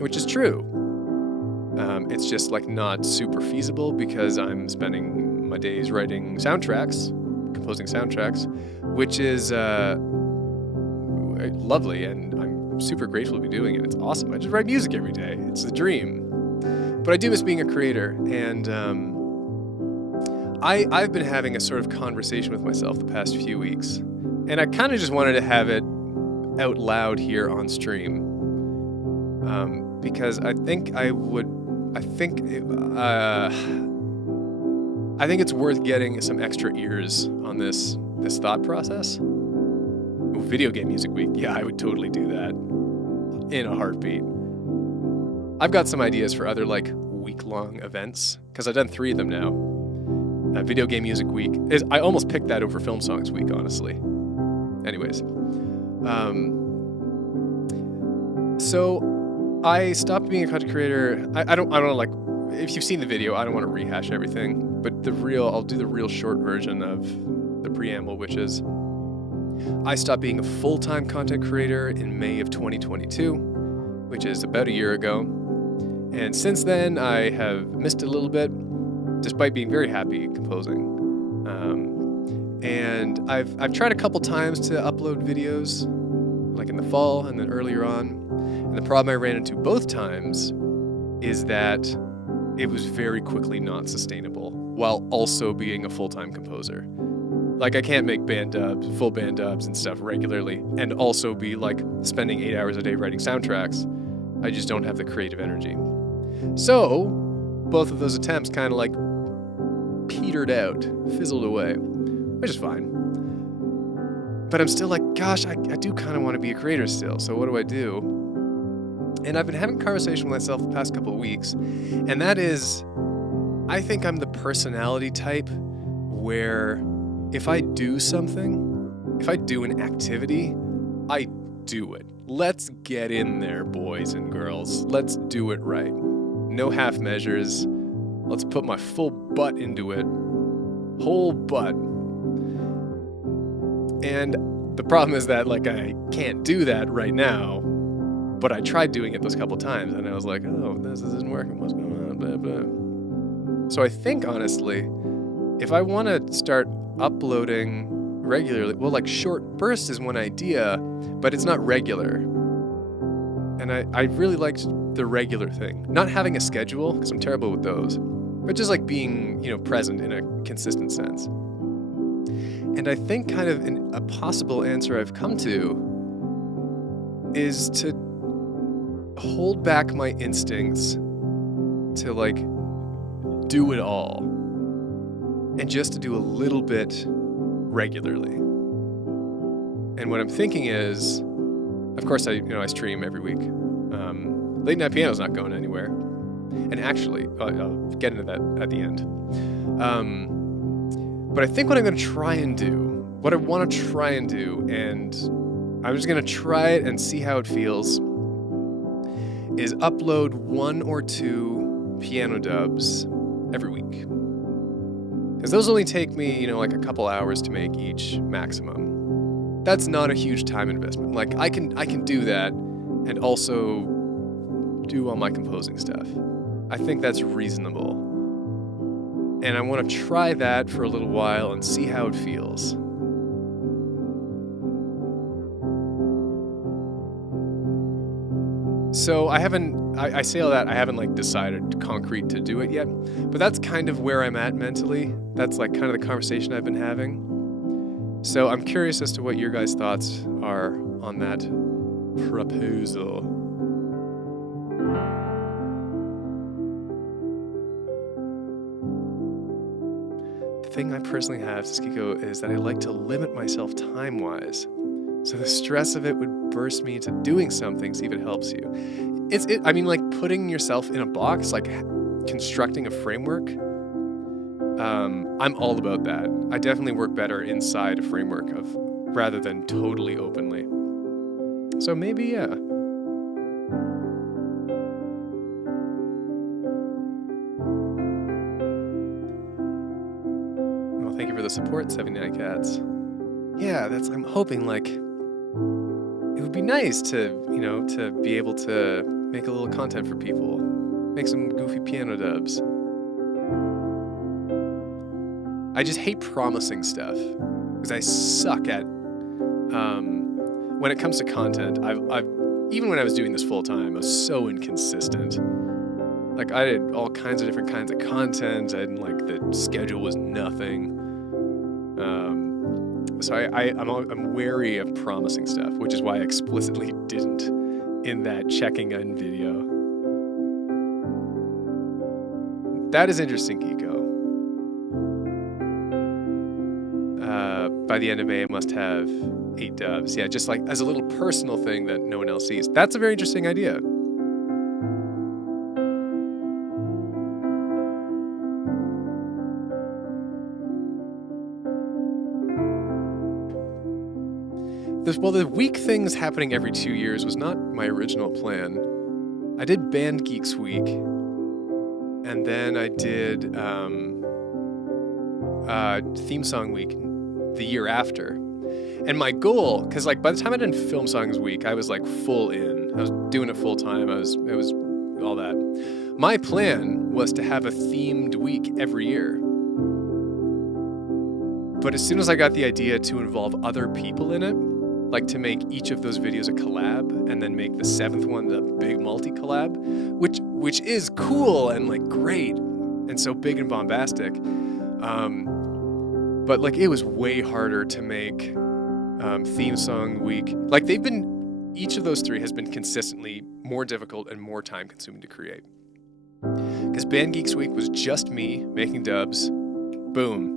Which is true. It's just like not super feasible because I'm spending my days writing soundtracks, composing soundtracks, which is lovely, and I'm super grateful to be doing it. It's awesome. I just write music every day. It's a dream. But I do miss being a creator, and I've been having a sort of conversation with myself the past few weeks, and I kind of just wanted to have it out loud here on stream, because I think it's worth getting some extra ears on this thought process. Video game music week. Yeah, I would totally do that in a heartbeat. I've got some ideas for other like week-long events because I've done 3 of them now. Video game music week I almost picked that over film songs week, honestly. Anyways, so I stopped being a content creator. I don't like. If you've seen the video, I don't want to rehash everything, but I'll do the real short version of the preamble, which is I stopped being a full-time content creator in May of 2022, which is about a year ago. And since then, I have missed it a little bit, despite being very happy composing. And I've tried a couple times to upload videos, like in the fall and then earlier on. And the problem I ran into both times is that it was very quickly not sustainable, while also being a full-time composer. Like, I can't make full band dubs and stuff regularly, and also be like spending 8 hours a day writing soundtracks. I just don't have the creative energy. So, both of those attempts kind of like petered out, fizzled away, which is fine. But I'm still like, gosh, I do kind of want to be a creator still, so what do I do? And I've been having a conversation with myself the past couple of weeks, and that is, I think I'm the personality type where if I do something, if I do an activity, I do it. Let's get in there, boys and girls. Let's do it right. No half measures. Let's put my full butt into it. Whole butt. And the problem is that, like, I can't do that right now, but I tried doing it those couple times, and I was like, oh, this isn't working. What's going on? Blah, blah. So I think, honestly, if I want to start uploading regularly, well, like short bursts is one idea, but it's not regular. And I really liked the regular thing. Not having a schedule, because I'm terrible with those, but just like being, present in a consistent sense. And I think kind of a possible answer I've come to is to hold back my instincts to like do it all and just to do a little bit regularly. And what I'm thinking is, of course, I stream every week. Late Night Piano's not going anywhere. And actually, I'll get into that at the end. But I think what I'm going to try and do, what I want to try and do, and I'm just going to try it and see how it feels, is upload 1 or 2 piano dubs every week. Because those only take me, like a couple hours to make each maximum. That's not a huge time investment. Like, I can do that and also do all my composing stuff. I think that's reasonable. And I want to try that for a little while and see how it feels. So I say all that, I haven't like decided concrete to do it yet, but that's kind of where I'm at mentally. That's like kind of the conversation I've been having. So I'm curious as to what your guys' thoughts are on that proposal. The thing I personally have, Skiko, is that I like to limit myself time-wise. So the stress of it would burst me into doing something, see if it helps you. Like putting yourself in a box, like constructing a framework, I'm all about that. I definitely work better inside a framework of rather than totally openly. So maybe, yeah. Well, thank you for the support, 79 Cats. Yeah, I'm hoping, like, it would be nice to, to be able to make a little content for people. Make some goofy piano dubs. I just hate promising stuff because I suck at when it comes to content. I've even when I was doing this full time, I was so inconsistent. Like, I did all kinds of different kinds of content, and like the schedule was nothing. So I'm wary of promising stuff, which is why I explicitly didn't in that checking in video. That is interesting, Kiko. By the end of May, I must have 8 dubs. Yeah, just like as a little personal thing that no one else sees. That's a very interesting idea. The week things happening every 2 years was not my original plan. I did Band Geeks Week, and then I did Theme Song Week the year after. And my goal, because like by the time I did Film Songs Week, I was like full in. I was doing it full time. It was all that. My plan was to have a themed week every year. But as soon as I got the idea to involve other people in it, like to make each of those videos a collab and then make the 7th one the big multi-collab, which is cool and like great and so big and bombastic. But like it was way harder to make Theme Song Week. Like each of those 3 has been consistently more difficult and more time consuming to create. Because Band Geeks Week was just me making dubs. Boom.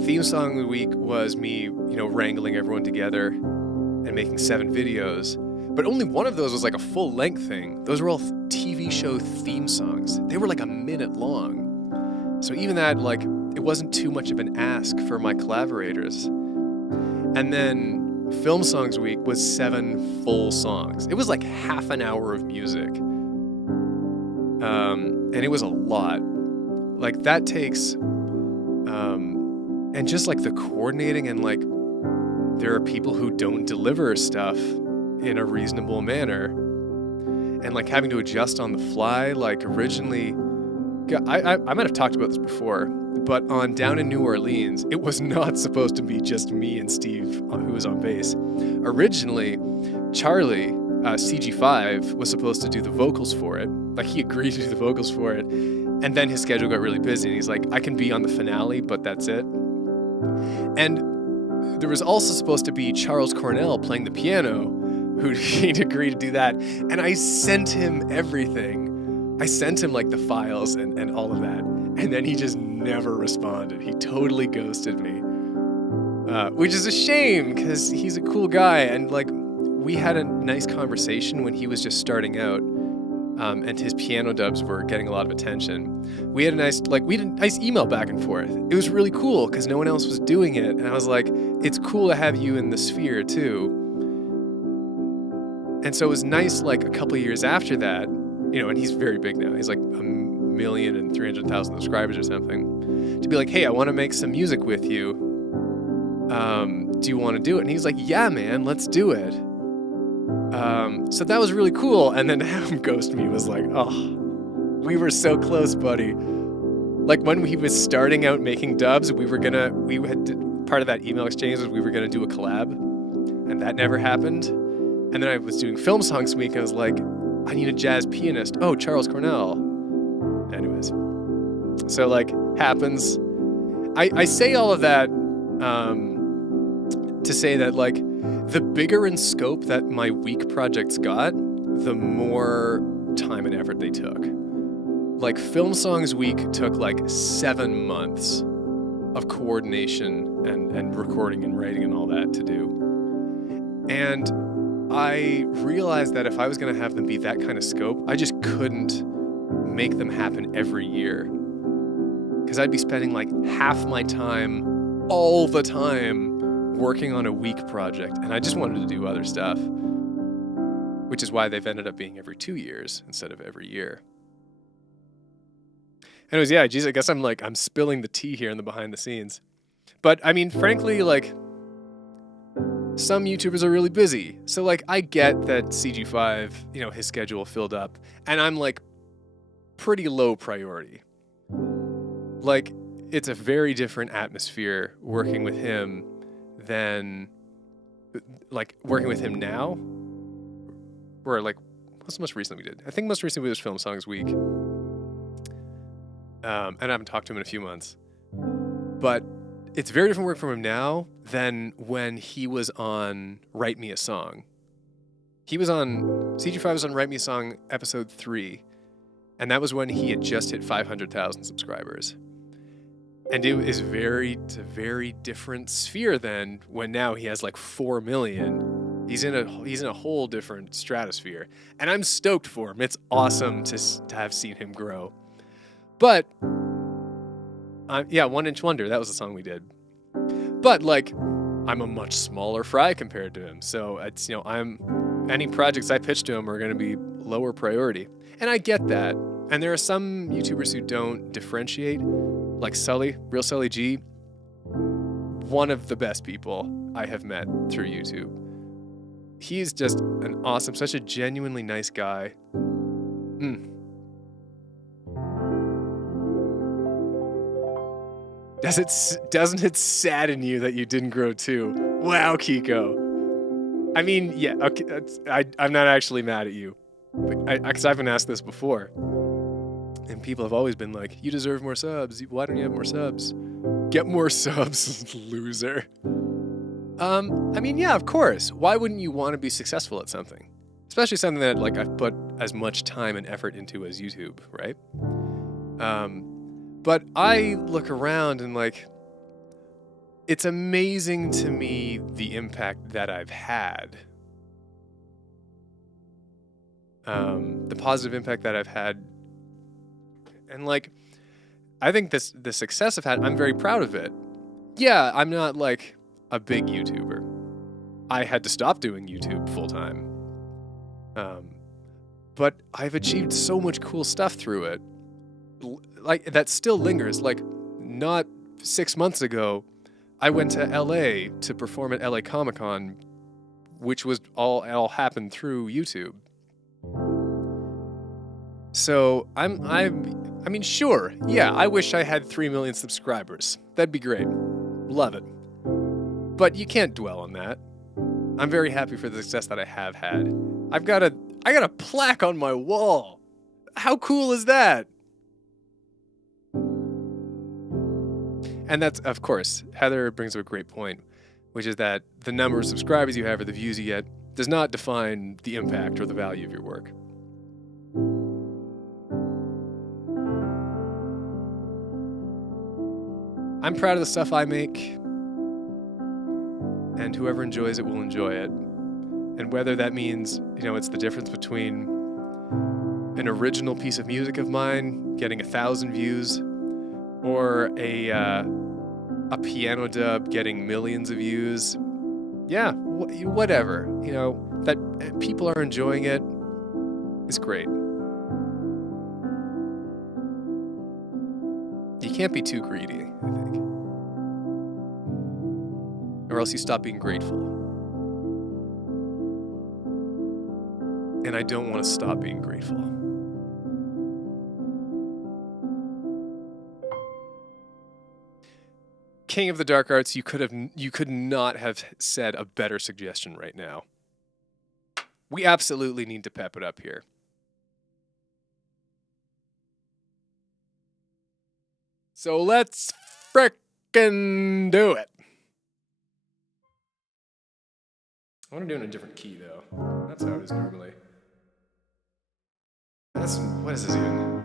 Theme Song Week was me, wrangling everyone together and making 7 videos. But only one of those was like a full length thing. Those were all TV show theme songs. They were like a minute long. So even that, like, it wasn't too much of an ask for my collaborators. And then Film Songs Week was 7 full songs. It was like half an hour of music. And it was a lot. Like that takes, and just like the coordinating and like, there are people who don't deliver stuff in a reasonable manner. And like having to adjust on the fly, like originally, I might have talked about this before, but on Down in New Orleans, it was not supposed to be just me and Steve who was on bass. Originally, Charlie, CG5, was supposed to do the vocals for it. Like he agreed to do the vocals for it. And then his schedule got really busy and he's like, I can be on the finale, but that's it. And there was also supposed to be Charles Cornell playing the piano, he'd agreed to do that. And I sent him everything. I sent him like the files and all of that. And then he just never responded. He totally ghosted me. Which is a shame because he's a cool guy. And like we had a nice conversation when he was just starting out. And his piano dubs were getting a lot of attention. We had a nice email back and forth. It was really cool because no one else was doing it. And I was like, it's cool to have you in the sphere too. And so it was nice, like a couple of years after that, and he's very big now. He's like 1,300,000 subscribers or something. To be like, hey, I want to make some music with you. Do you want to do it? And he's like, yeah, man, let's do it. So that was really cool. And then to have him ghost me was like, oh, we were so close, buddy. Like when he was starting out making dubs, part of that email exchange was we were gonna do a collab, and that never happened. And then I was doing Film Songs Week, and I was like, I need a jazz pianist. Oh, Charles Cornell. Anyways, so like happens. I say all of that to say that like the bigger in scope that my week projects got, the more time and effort they took. Like Film Songs Week took like 7 months of coordination and recording and writing and all that to do. And I realized that if I was going to have them be that kind of scope, I just couldn't make them happen every year. because I'd be spending like half my time, all the time, working on a week project, and I just wanted to do other stuff, which is why they've ended up being every 2 years instead of every year. Anyways, yeah, geez, I guess I'm spilling the tea here in the behind the scenes. But I mean, frankly, like, some YouTubers are really busy. So like, I get that CG5, his schedule filled up, and I'm like pretty low priority. Like, it's a very different atmosphere working with him than like working with him now. Or like, what's the most recent we did? I think most recently was Film Songs Week. And I haven't talked to him in a few months. But it's very different work from him now than when he was on Write Me a Song. CG5 was on Write Me a Song episode 3, and that was when he had just hit 500,000 subscribers. And it's a very different sphere than when now he has like 4 million. He's in a whole different stratosphere, and I'm stoked for him. It's awesome to have seen him grow. But yeah, 1 Inch Wonder, that was the song we did. But like, I'm a much smaller fry compared to him. So it's, any projects I pitch to him are going to be lower priority. And I get that. And there are some YouTubers who don't differentiate, like Sully, Real Sully G, one of the best people I have met through YouTube. He's just an awesome, such a genuinely nice guy. Doesn't it sadden you that you didn't grow too? Wow, Kiko. I mean, yeah, okay, I'm not actually mad at you, because I've been asked this before, and people have always been like, "You deserve more subs. Why don't you have more subs? Get more subs, loser." I mean, yeah, of course. Why wouldn't you want to be successful at something, especially something that like I've put as much time and effort into as YouTube, right? But I look around and like, it's amazing to me the impact that I've had. The positive impact that I've had. And like, I think the success I've had, I'm very proud of it. Yeah, I'm not like a big YouTuber. I had to stop doing YouTube full time. But I've achieved so much cool stuff through it. Like, that still lingers. Like, not 6 months ago, I went to LA to perform at LA Comic-Con, which was all happened through YouTube. So I mean, sure, yeah, I wish I had 3 million subscribers. That'd be great. Love it. But you can't dwell on that. I'm very happy for the success that I have had. I got a plaque on my wall. How cool is that? And that's, of course, Heather brings up a great point, which is that the number of subscribers you have or the views you get does not define the impact or the value of your work. I'm proud of the stuff I make, and whoever enjoys it will enjoy it. And whether that means, it's the difference between an original piece of music of mine getting 1,000 views or a piano dub getting millions of views. Yeah, whatever. That people are enjoying it is great. You can't be too greedy, I think. Or else you stop being grateful. And I don't want to stop being grateful. King of the Dark Arts, you could not have said a better suggestion right now. We absolutely need to pep it up here. So let's frickin' do it. I want to do it in a different key though. That's how it is normally. What is this even?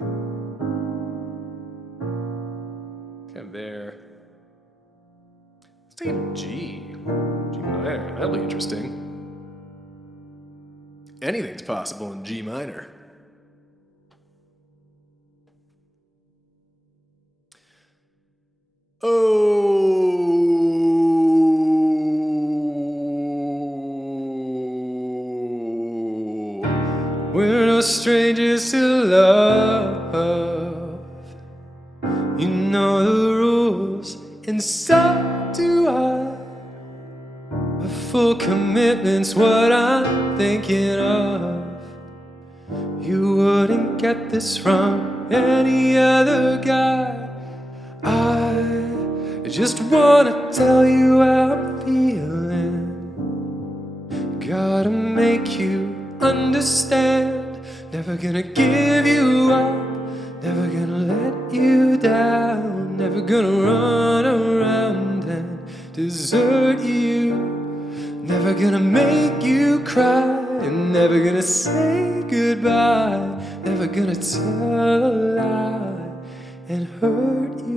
Kind of there. Let's take a G. G minor. That'll be interesting. Anything's possible in G minor. no strangers to love. You know the rules, and so do I. A full commitment's what I'm thinking of. You wouldn't get this from any other guy. I just wanna tell you how I'm feeling. Gotta make you understand. Never gonna give you up, never gonna let you down, never gonna run around and desert you, never gonna make you cry, and never gonna say goodbye, never gonna tell a lie and hurt you.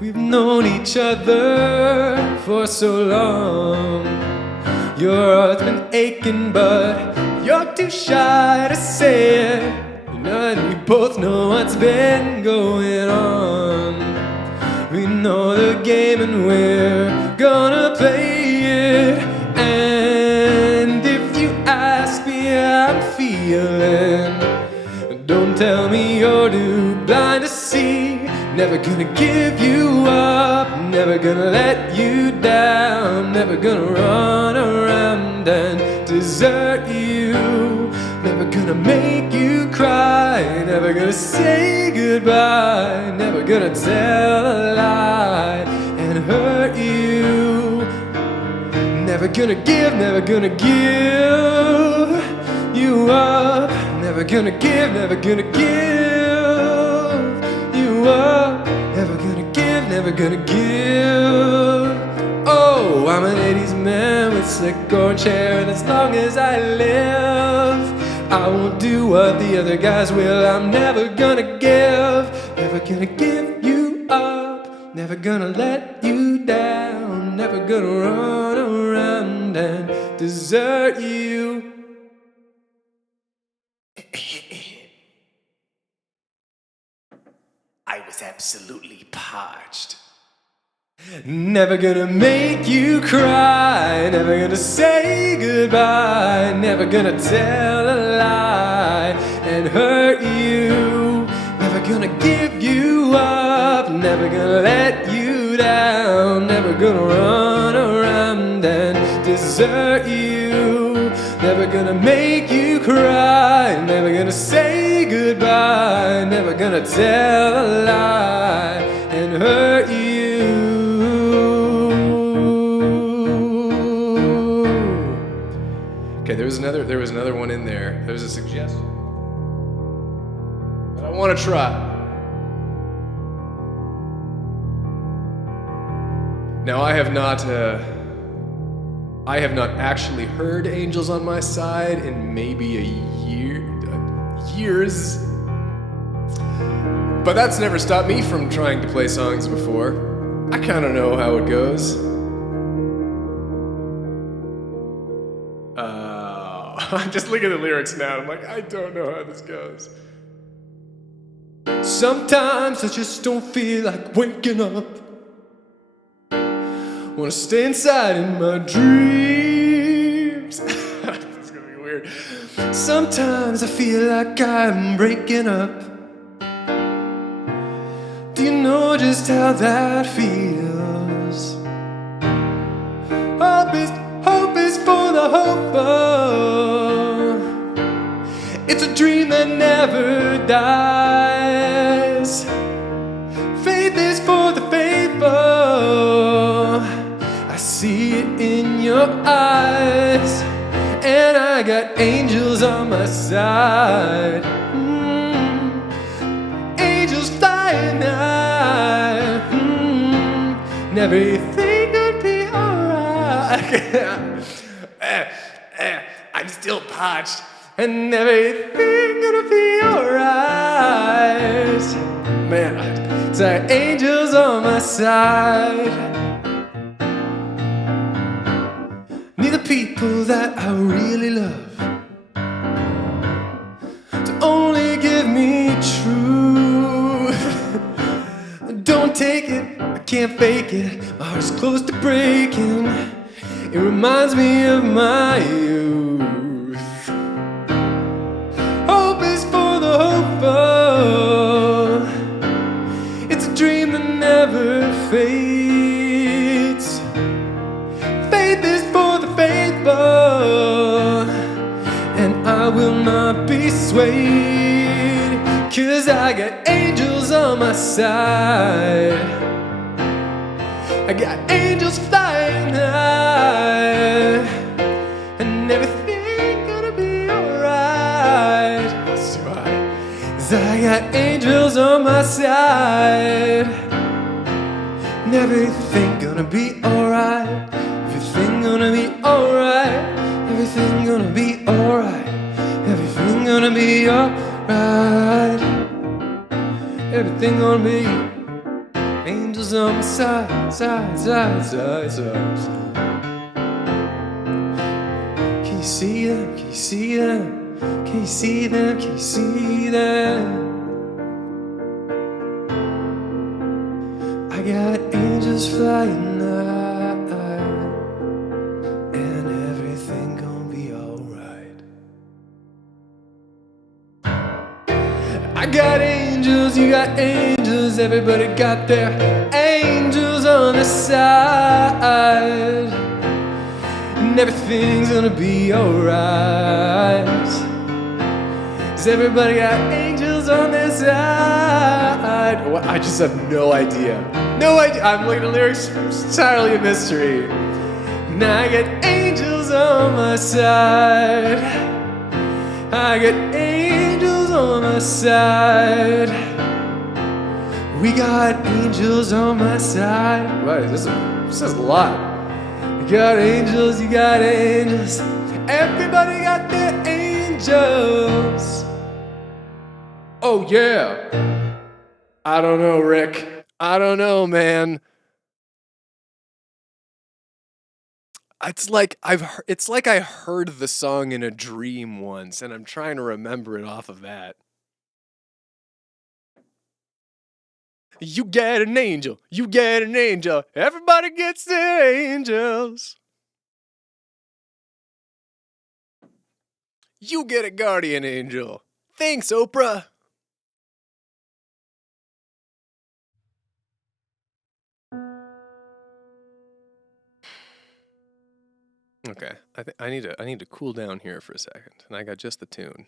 We've known each other for so long. Your heart's been aching, but you're too shy to say it. You know, and we both know what's been going on. We know the game and we're gonna play it. And if you ask me how I'm feeling, don't tell me you're too blind to see. Never gonna give you up, never gonna let you down, never gonna run around and desert you, never gonna make you cry, never gonna say goodbye, never gonna tell a lie and hurt you, never gonna give you up, never gonna give you up, never gonna give. Oh, I'm an 80s man with slick orange hair, and as long as I live, I won't do what the other guys will. I'm never gonna give you up, never gonna let you down, never gonna run around and desert you. I was absolutely parched. Never gonna make you cry, never gonna say goodbye, never gonna tell a lie and hurt you, never gonna give you up, never gonna let you down, never gonna run around and desert you, never gonna make you cry, never gonna say goodbye, never gonna tell a lie and hurt you. Okay, there was another one in there. There was a suggestion that I want to try. Now I have not actually heard Angels on My Side in maybe years. But that's never stopped me from trying to play songs before. I kind of know how it goes. I'm just looking at the lyrics now. I'm like, I don't know how this goes. Sometimes I just don't feel like waking up. Wanna stay inside in my dreams. This is gonna be weird. Sometimes I feel like I'm breaking up. Do you know just how that feels? Hope is for the hopeful. It's a dream that never dies. Faith is for the faithful. I see it in your eyes, and I got angels on my side. Angels flying high, and everything gonna be alright. I'm still parched, and everything gonna be alright. Man, it's like angels on my side. Need the people that I really love to only give me truth. Don't take it, I can't fake it. My heart's close to breaking. It reminds me of my youth. Hope is for the hopeful. It's a dream that never fades. Faith is for the faithful. And I will not be swayed, 'cause I got angels on my side. I got angels flying high, and everything gonna be alright. That's too high. 'Cause I got angels on my side, and everything gonna be alright. Everything gonna be alright. Everything gonna be alright. Everything gonna be alright. Everything gonna be angels on my side, side, side, side, side. Can you see them? Can you see them? Can you see them? Can you see them? I got angels flying high, and everything gonna be alright. I got angels, you got angels, everybody got their angels on their side, and everything's gonna be alright. 'Cause everybody got angels on their side. What? I just have no idea. No idea. I'm looking at lyrics, it's entirely a mystery. And I got angels on my side. I got angels on my side. We got angels on my side. Right, this is a lot. You got angels, you got angels. Everybody got their angels. Oh yeah. I don't know, Rick. I don't know, man. It's like I heard the song in a dream once, and I'm trying to remember it off of that. You get an angel, you get an angel, everybody gets their angels. You get a guardian angel. Thanks, Oprah. Okay, I need to cool down here for a second, and I got just the tune.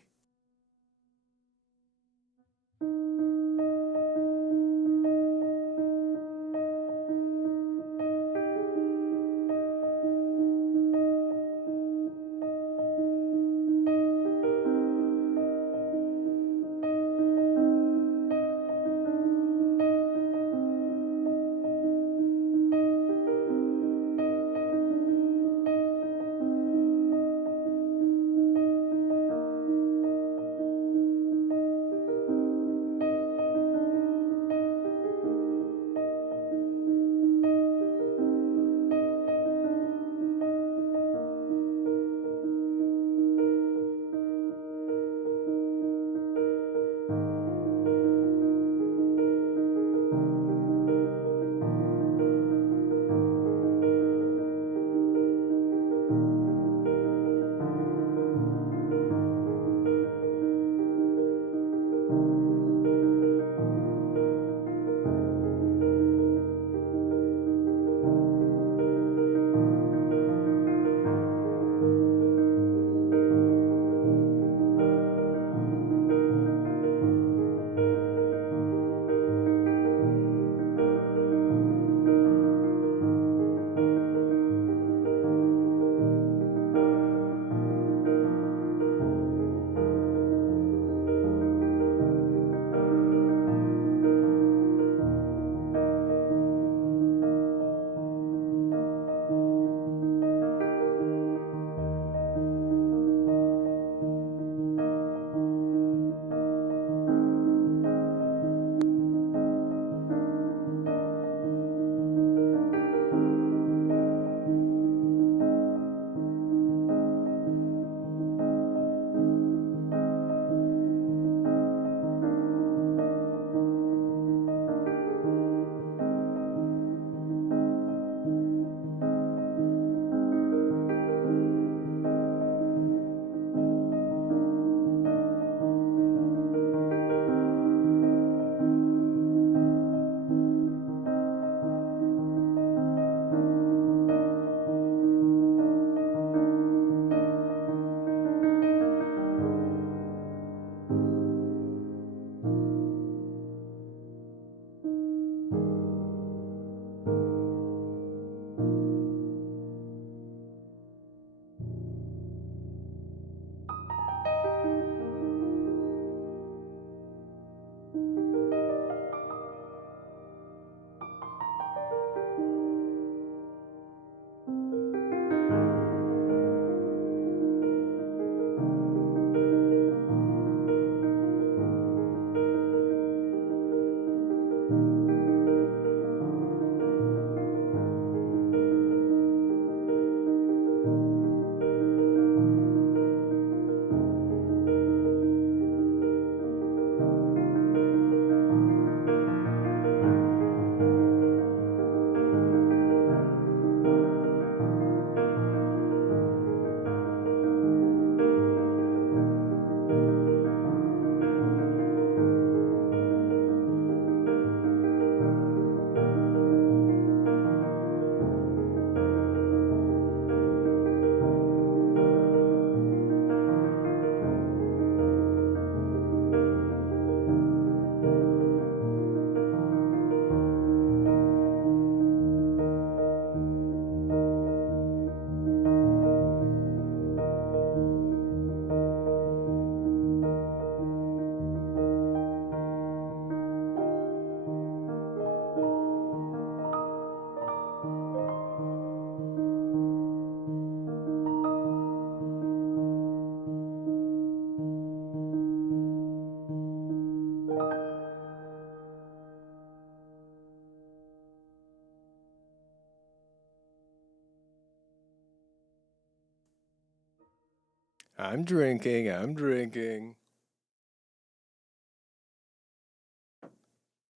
I'm drinking. I'm drinking.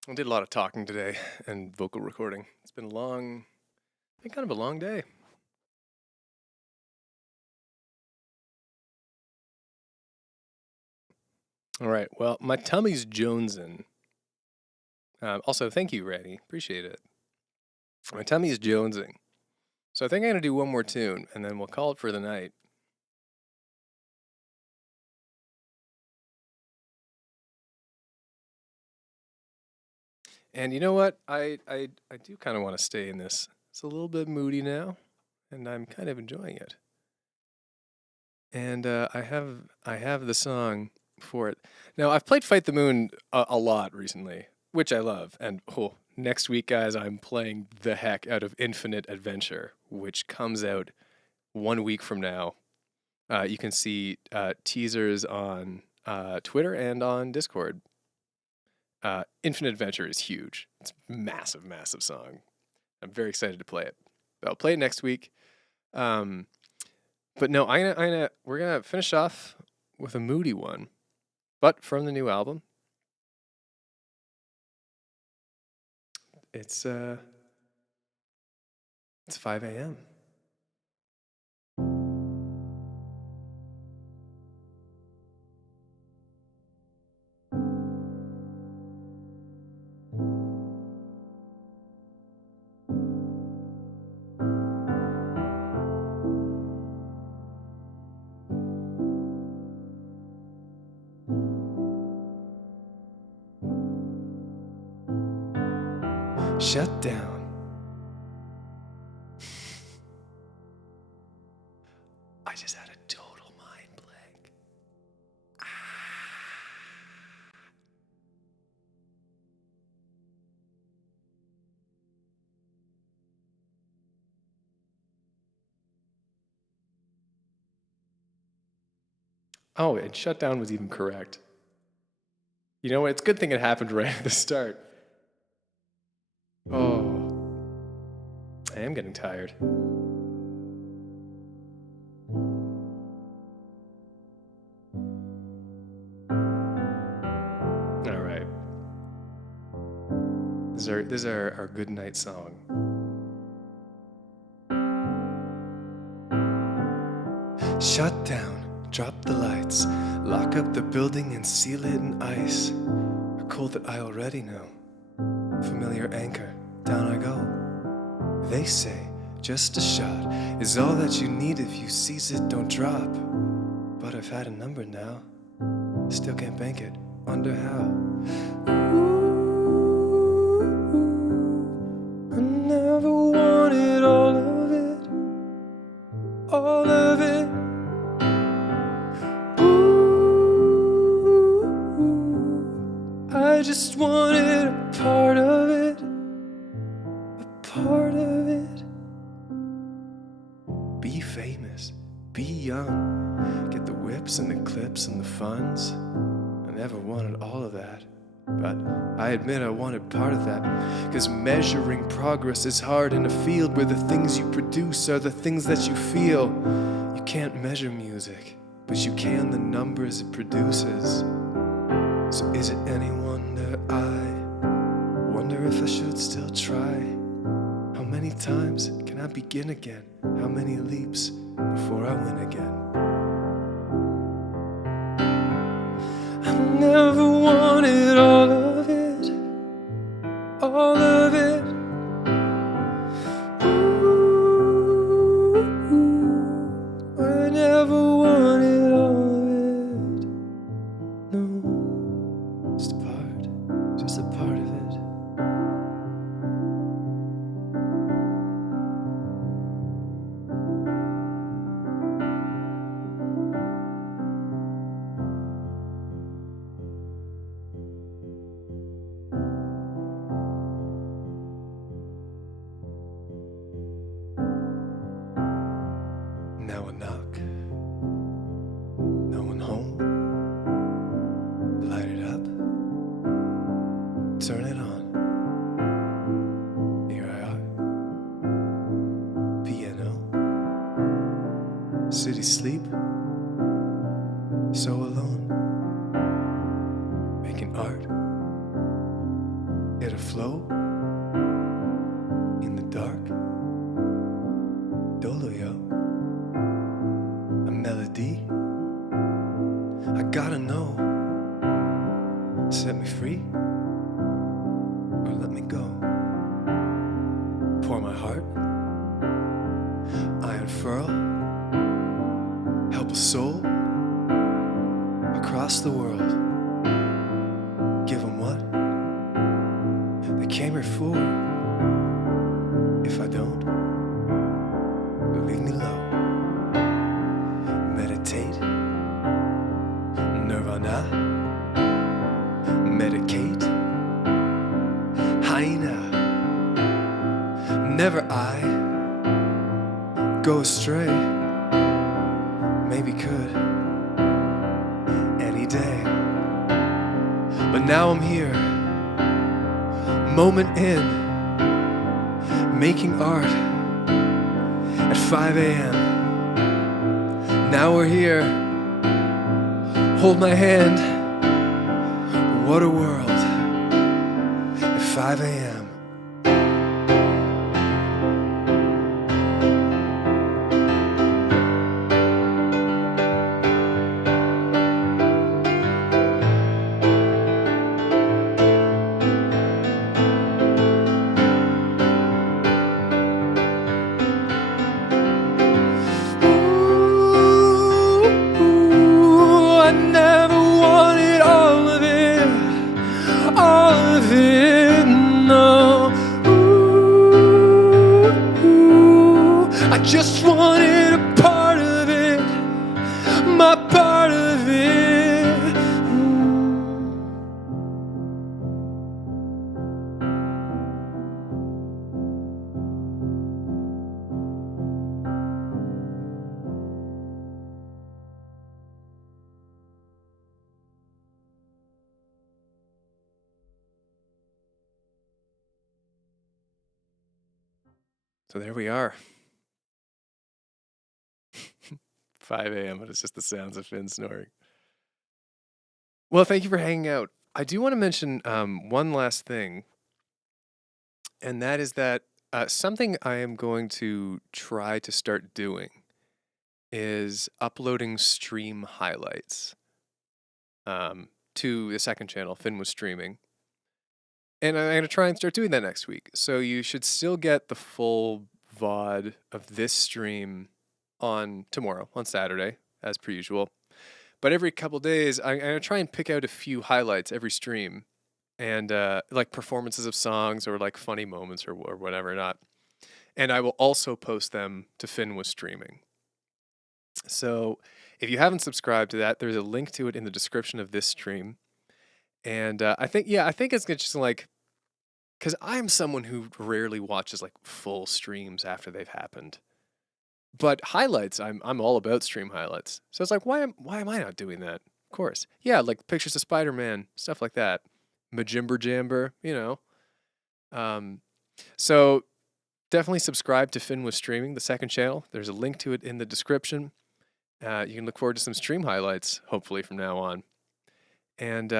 I did a lot of talking today and vocal recording. It's been kind of a long day. All right. Well, my tummy's jonesing. Also, thank you, Randy. Appreciate it. My tummy's jonesing. So I think I'm going to do one more tune, and then we'll call it for the night. And you know what? I do kind of want to stay in this. It's a little bit moody now, and I'm kind of enjoying it. And I have the song for it. Now, I've played Fight the Moon a lot recently, which I love. And next week, guys, I'm playing the heck out of Infinite Adventure, which comes out 1 week from now. You can see teasers on Twitter and on Discord. Infinite Adventure is huge. It's a massive, massive song. I'm very excited to play it. I'll play it next week. But no, we're gonna finish off with a moody one, but from the new album. It's 5 a.m. Shut down. I just had a total mind blank. Oh, and shut down was even correct. You know what? It's a good thing it happened right at the start. Oh, I am getting tired. All right. This is our good night song. Shut down, drop the lights, lock up the building and seal it in ice. A cold that I already know. Familiar anchor, down I go. They say just a shot is all that you need. If you seize it, don't drop. But I've had a number now, still can't bank it. Wonder how. Ooh, I never wanted all of it, all of it. Ooh, I just wanted a part of it, a part of it. Be famous, be young, get the whips and the clips and the funds. I never wanted all of that, but I admit I wanted part of that. 'Cause measuring progress is hard in a field where the things you produce are the things that you feel. You can't measure music, but you can the numbers it produces. So is it any wonder I wonder if I should still try? How many times can I begin again? How many leaps before I win again? I never wanted all of it, all of it. Ooh, I never wanted all of it. No, just a part of it. Now a knock. No one home. Light it up. Turn it on. Here I are. Piano. City sleep. so alone, making art, yet afloat in the dark. Doloyo, a melody. I gotta know, set me free or let me go. Pour my heart, I unfurl, help a soul across the world. Give them what they came here for. If I don't, leave me low. Meditate, nirvana, medicate, hyena. Never I go astray. Maybe could any day, but now I'm here, moment in, making art at 5 a.m. Now we're here, hold my hand, what a world at 5 a.m. I never wanted all of it, no. I just wanted a part of it, my part of it. So there we are. 5 a.m., but it's just the sounds of Finn snoring. Well, thank you for hanging out. I do want to mention one last thing, and that is that something I am going to try to start doing is uploading stream highlights to the second channel, Finn Was Streaming. And I'm going to try and start doing that next week. So you should still get the full VOD of this stream on tomorrow, on Saturday, as per usual. But every couple days, I'm going to try and pick out a few highlights every stream. And like performances of songs or like funny moments or whatever not. And I will also post them to Finn Was Streaming. So if you haven't subscribed to that, there's a link to it in the description of this stream. And I think it's just like, because I'm someone who rarely watches like full streams after they've happened. But highlights, I'm all about stream highlights. So it's like, why am I not doing that? Of course. Yeah, like pictures of Spider-Man, stuff like that. Majimber Jamber, you know. So definitely subscribe to Finn Was Streaming, the second channel. There's a link to it in the description. You can look forward to some stream highlights, hopefully, from now on. And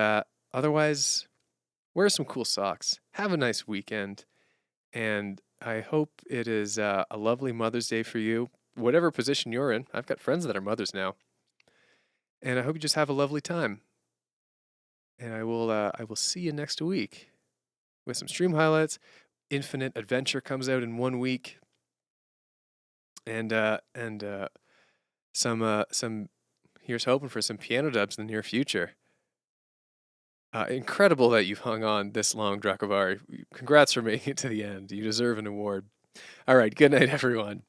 otherwise, wear some cool socks. Have a nice weekend. And I hope it is a lovely Mother's Day for you, whatever position you're in. I've got friends that are mothers now. And I hope you just have a lovely time. And I will see you next week with some stream highlights. Infinite Adventure comes out in 1 week. And some here's hoping for some piano dubs in the near future. Incredible that you've hung on this long, Dracovari. Congrats for making it to the end. You deserve an award. All right, good night, everyone.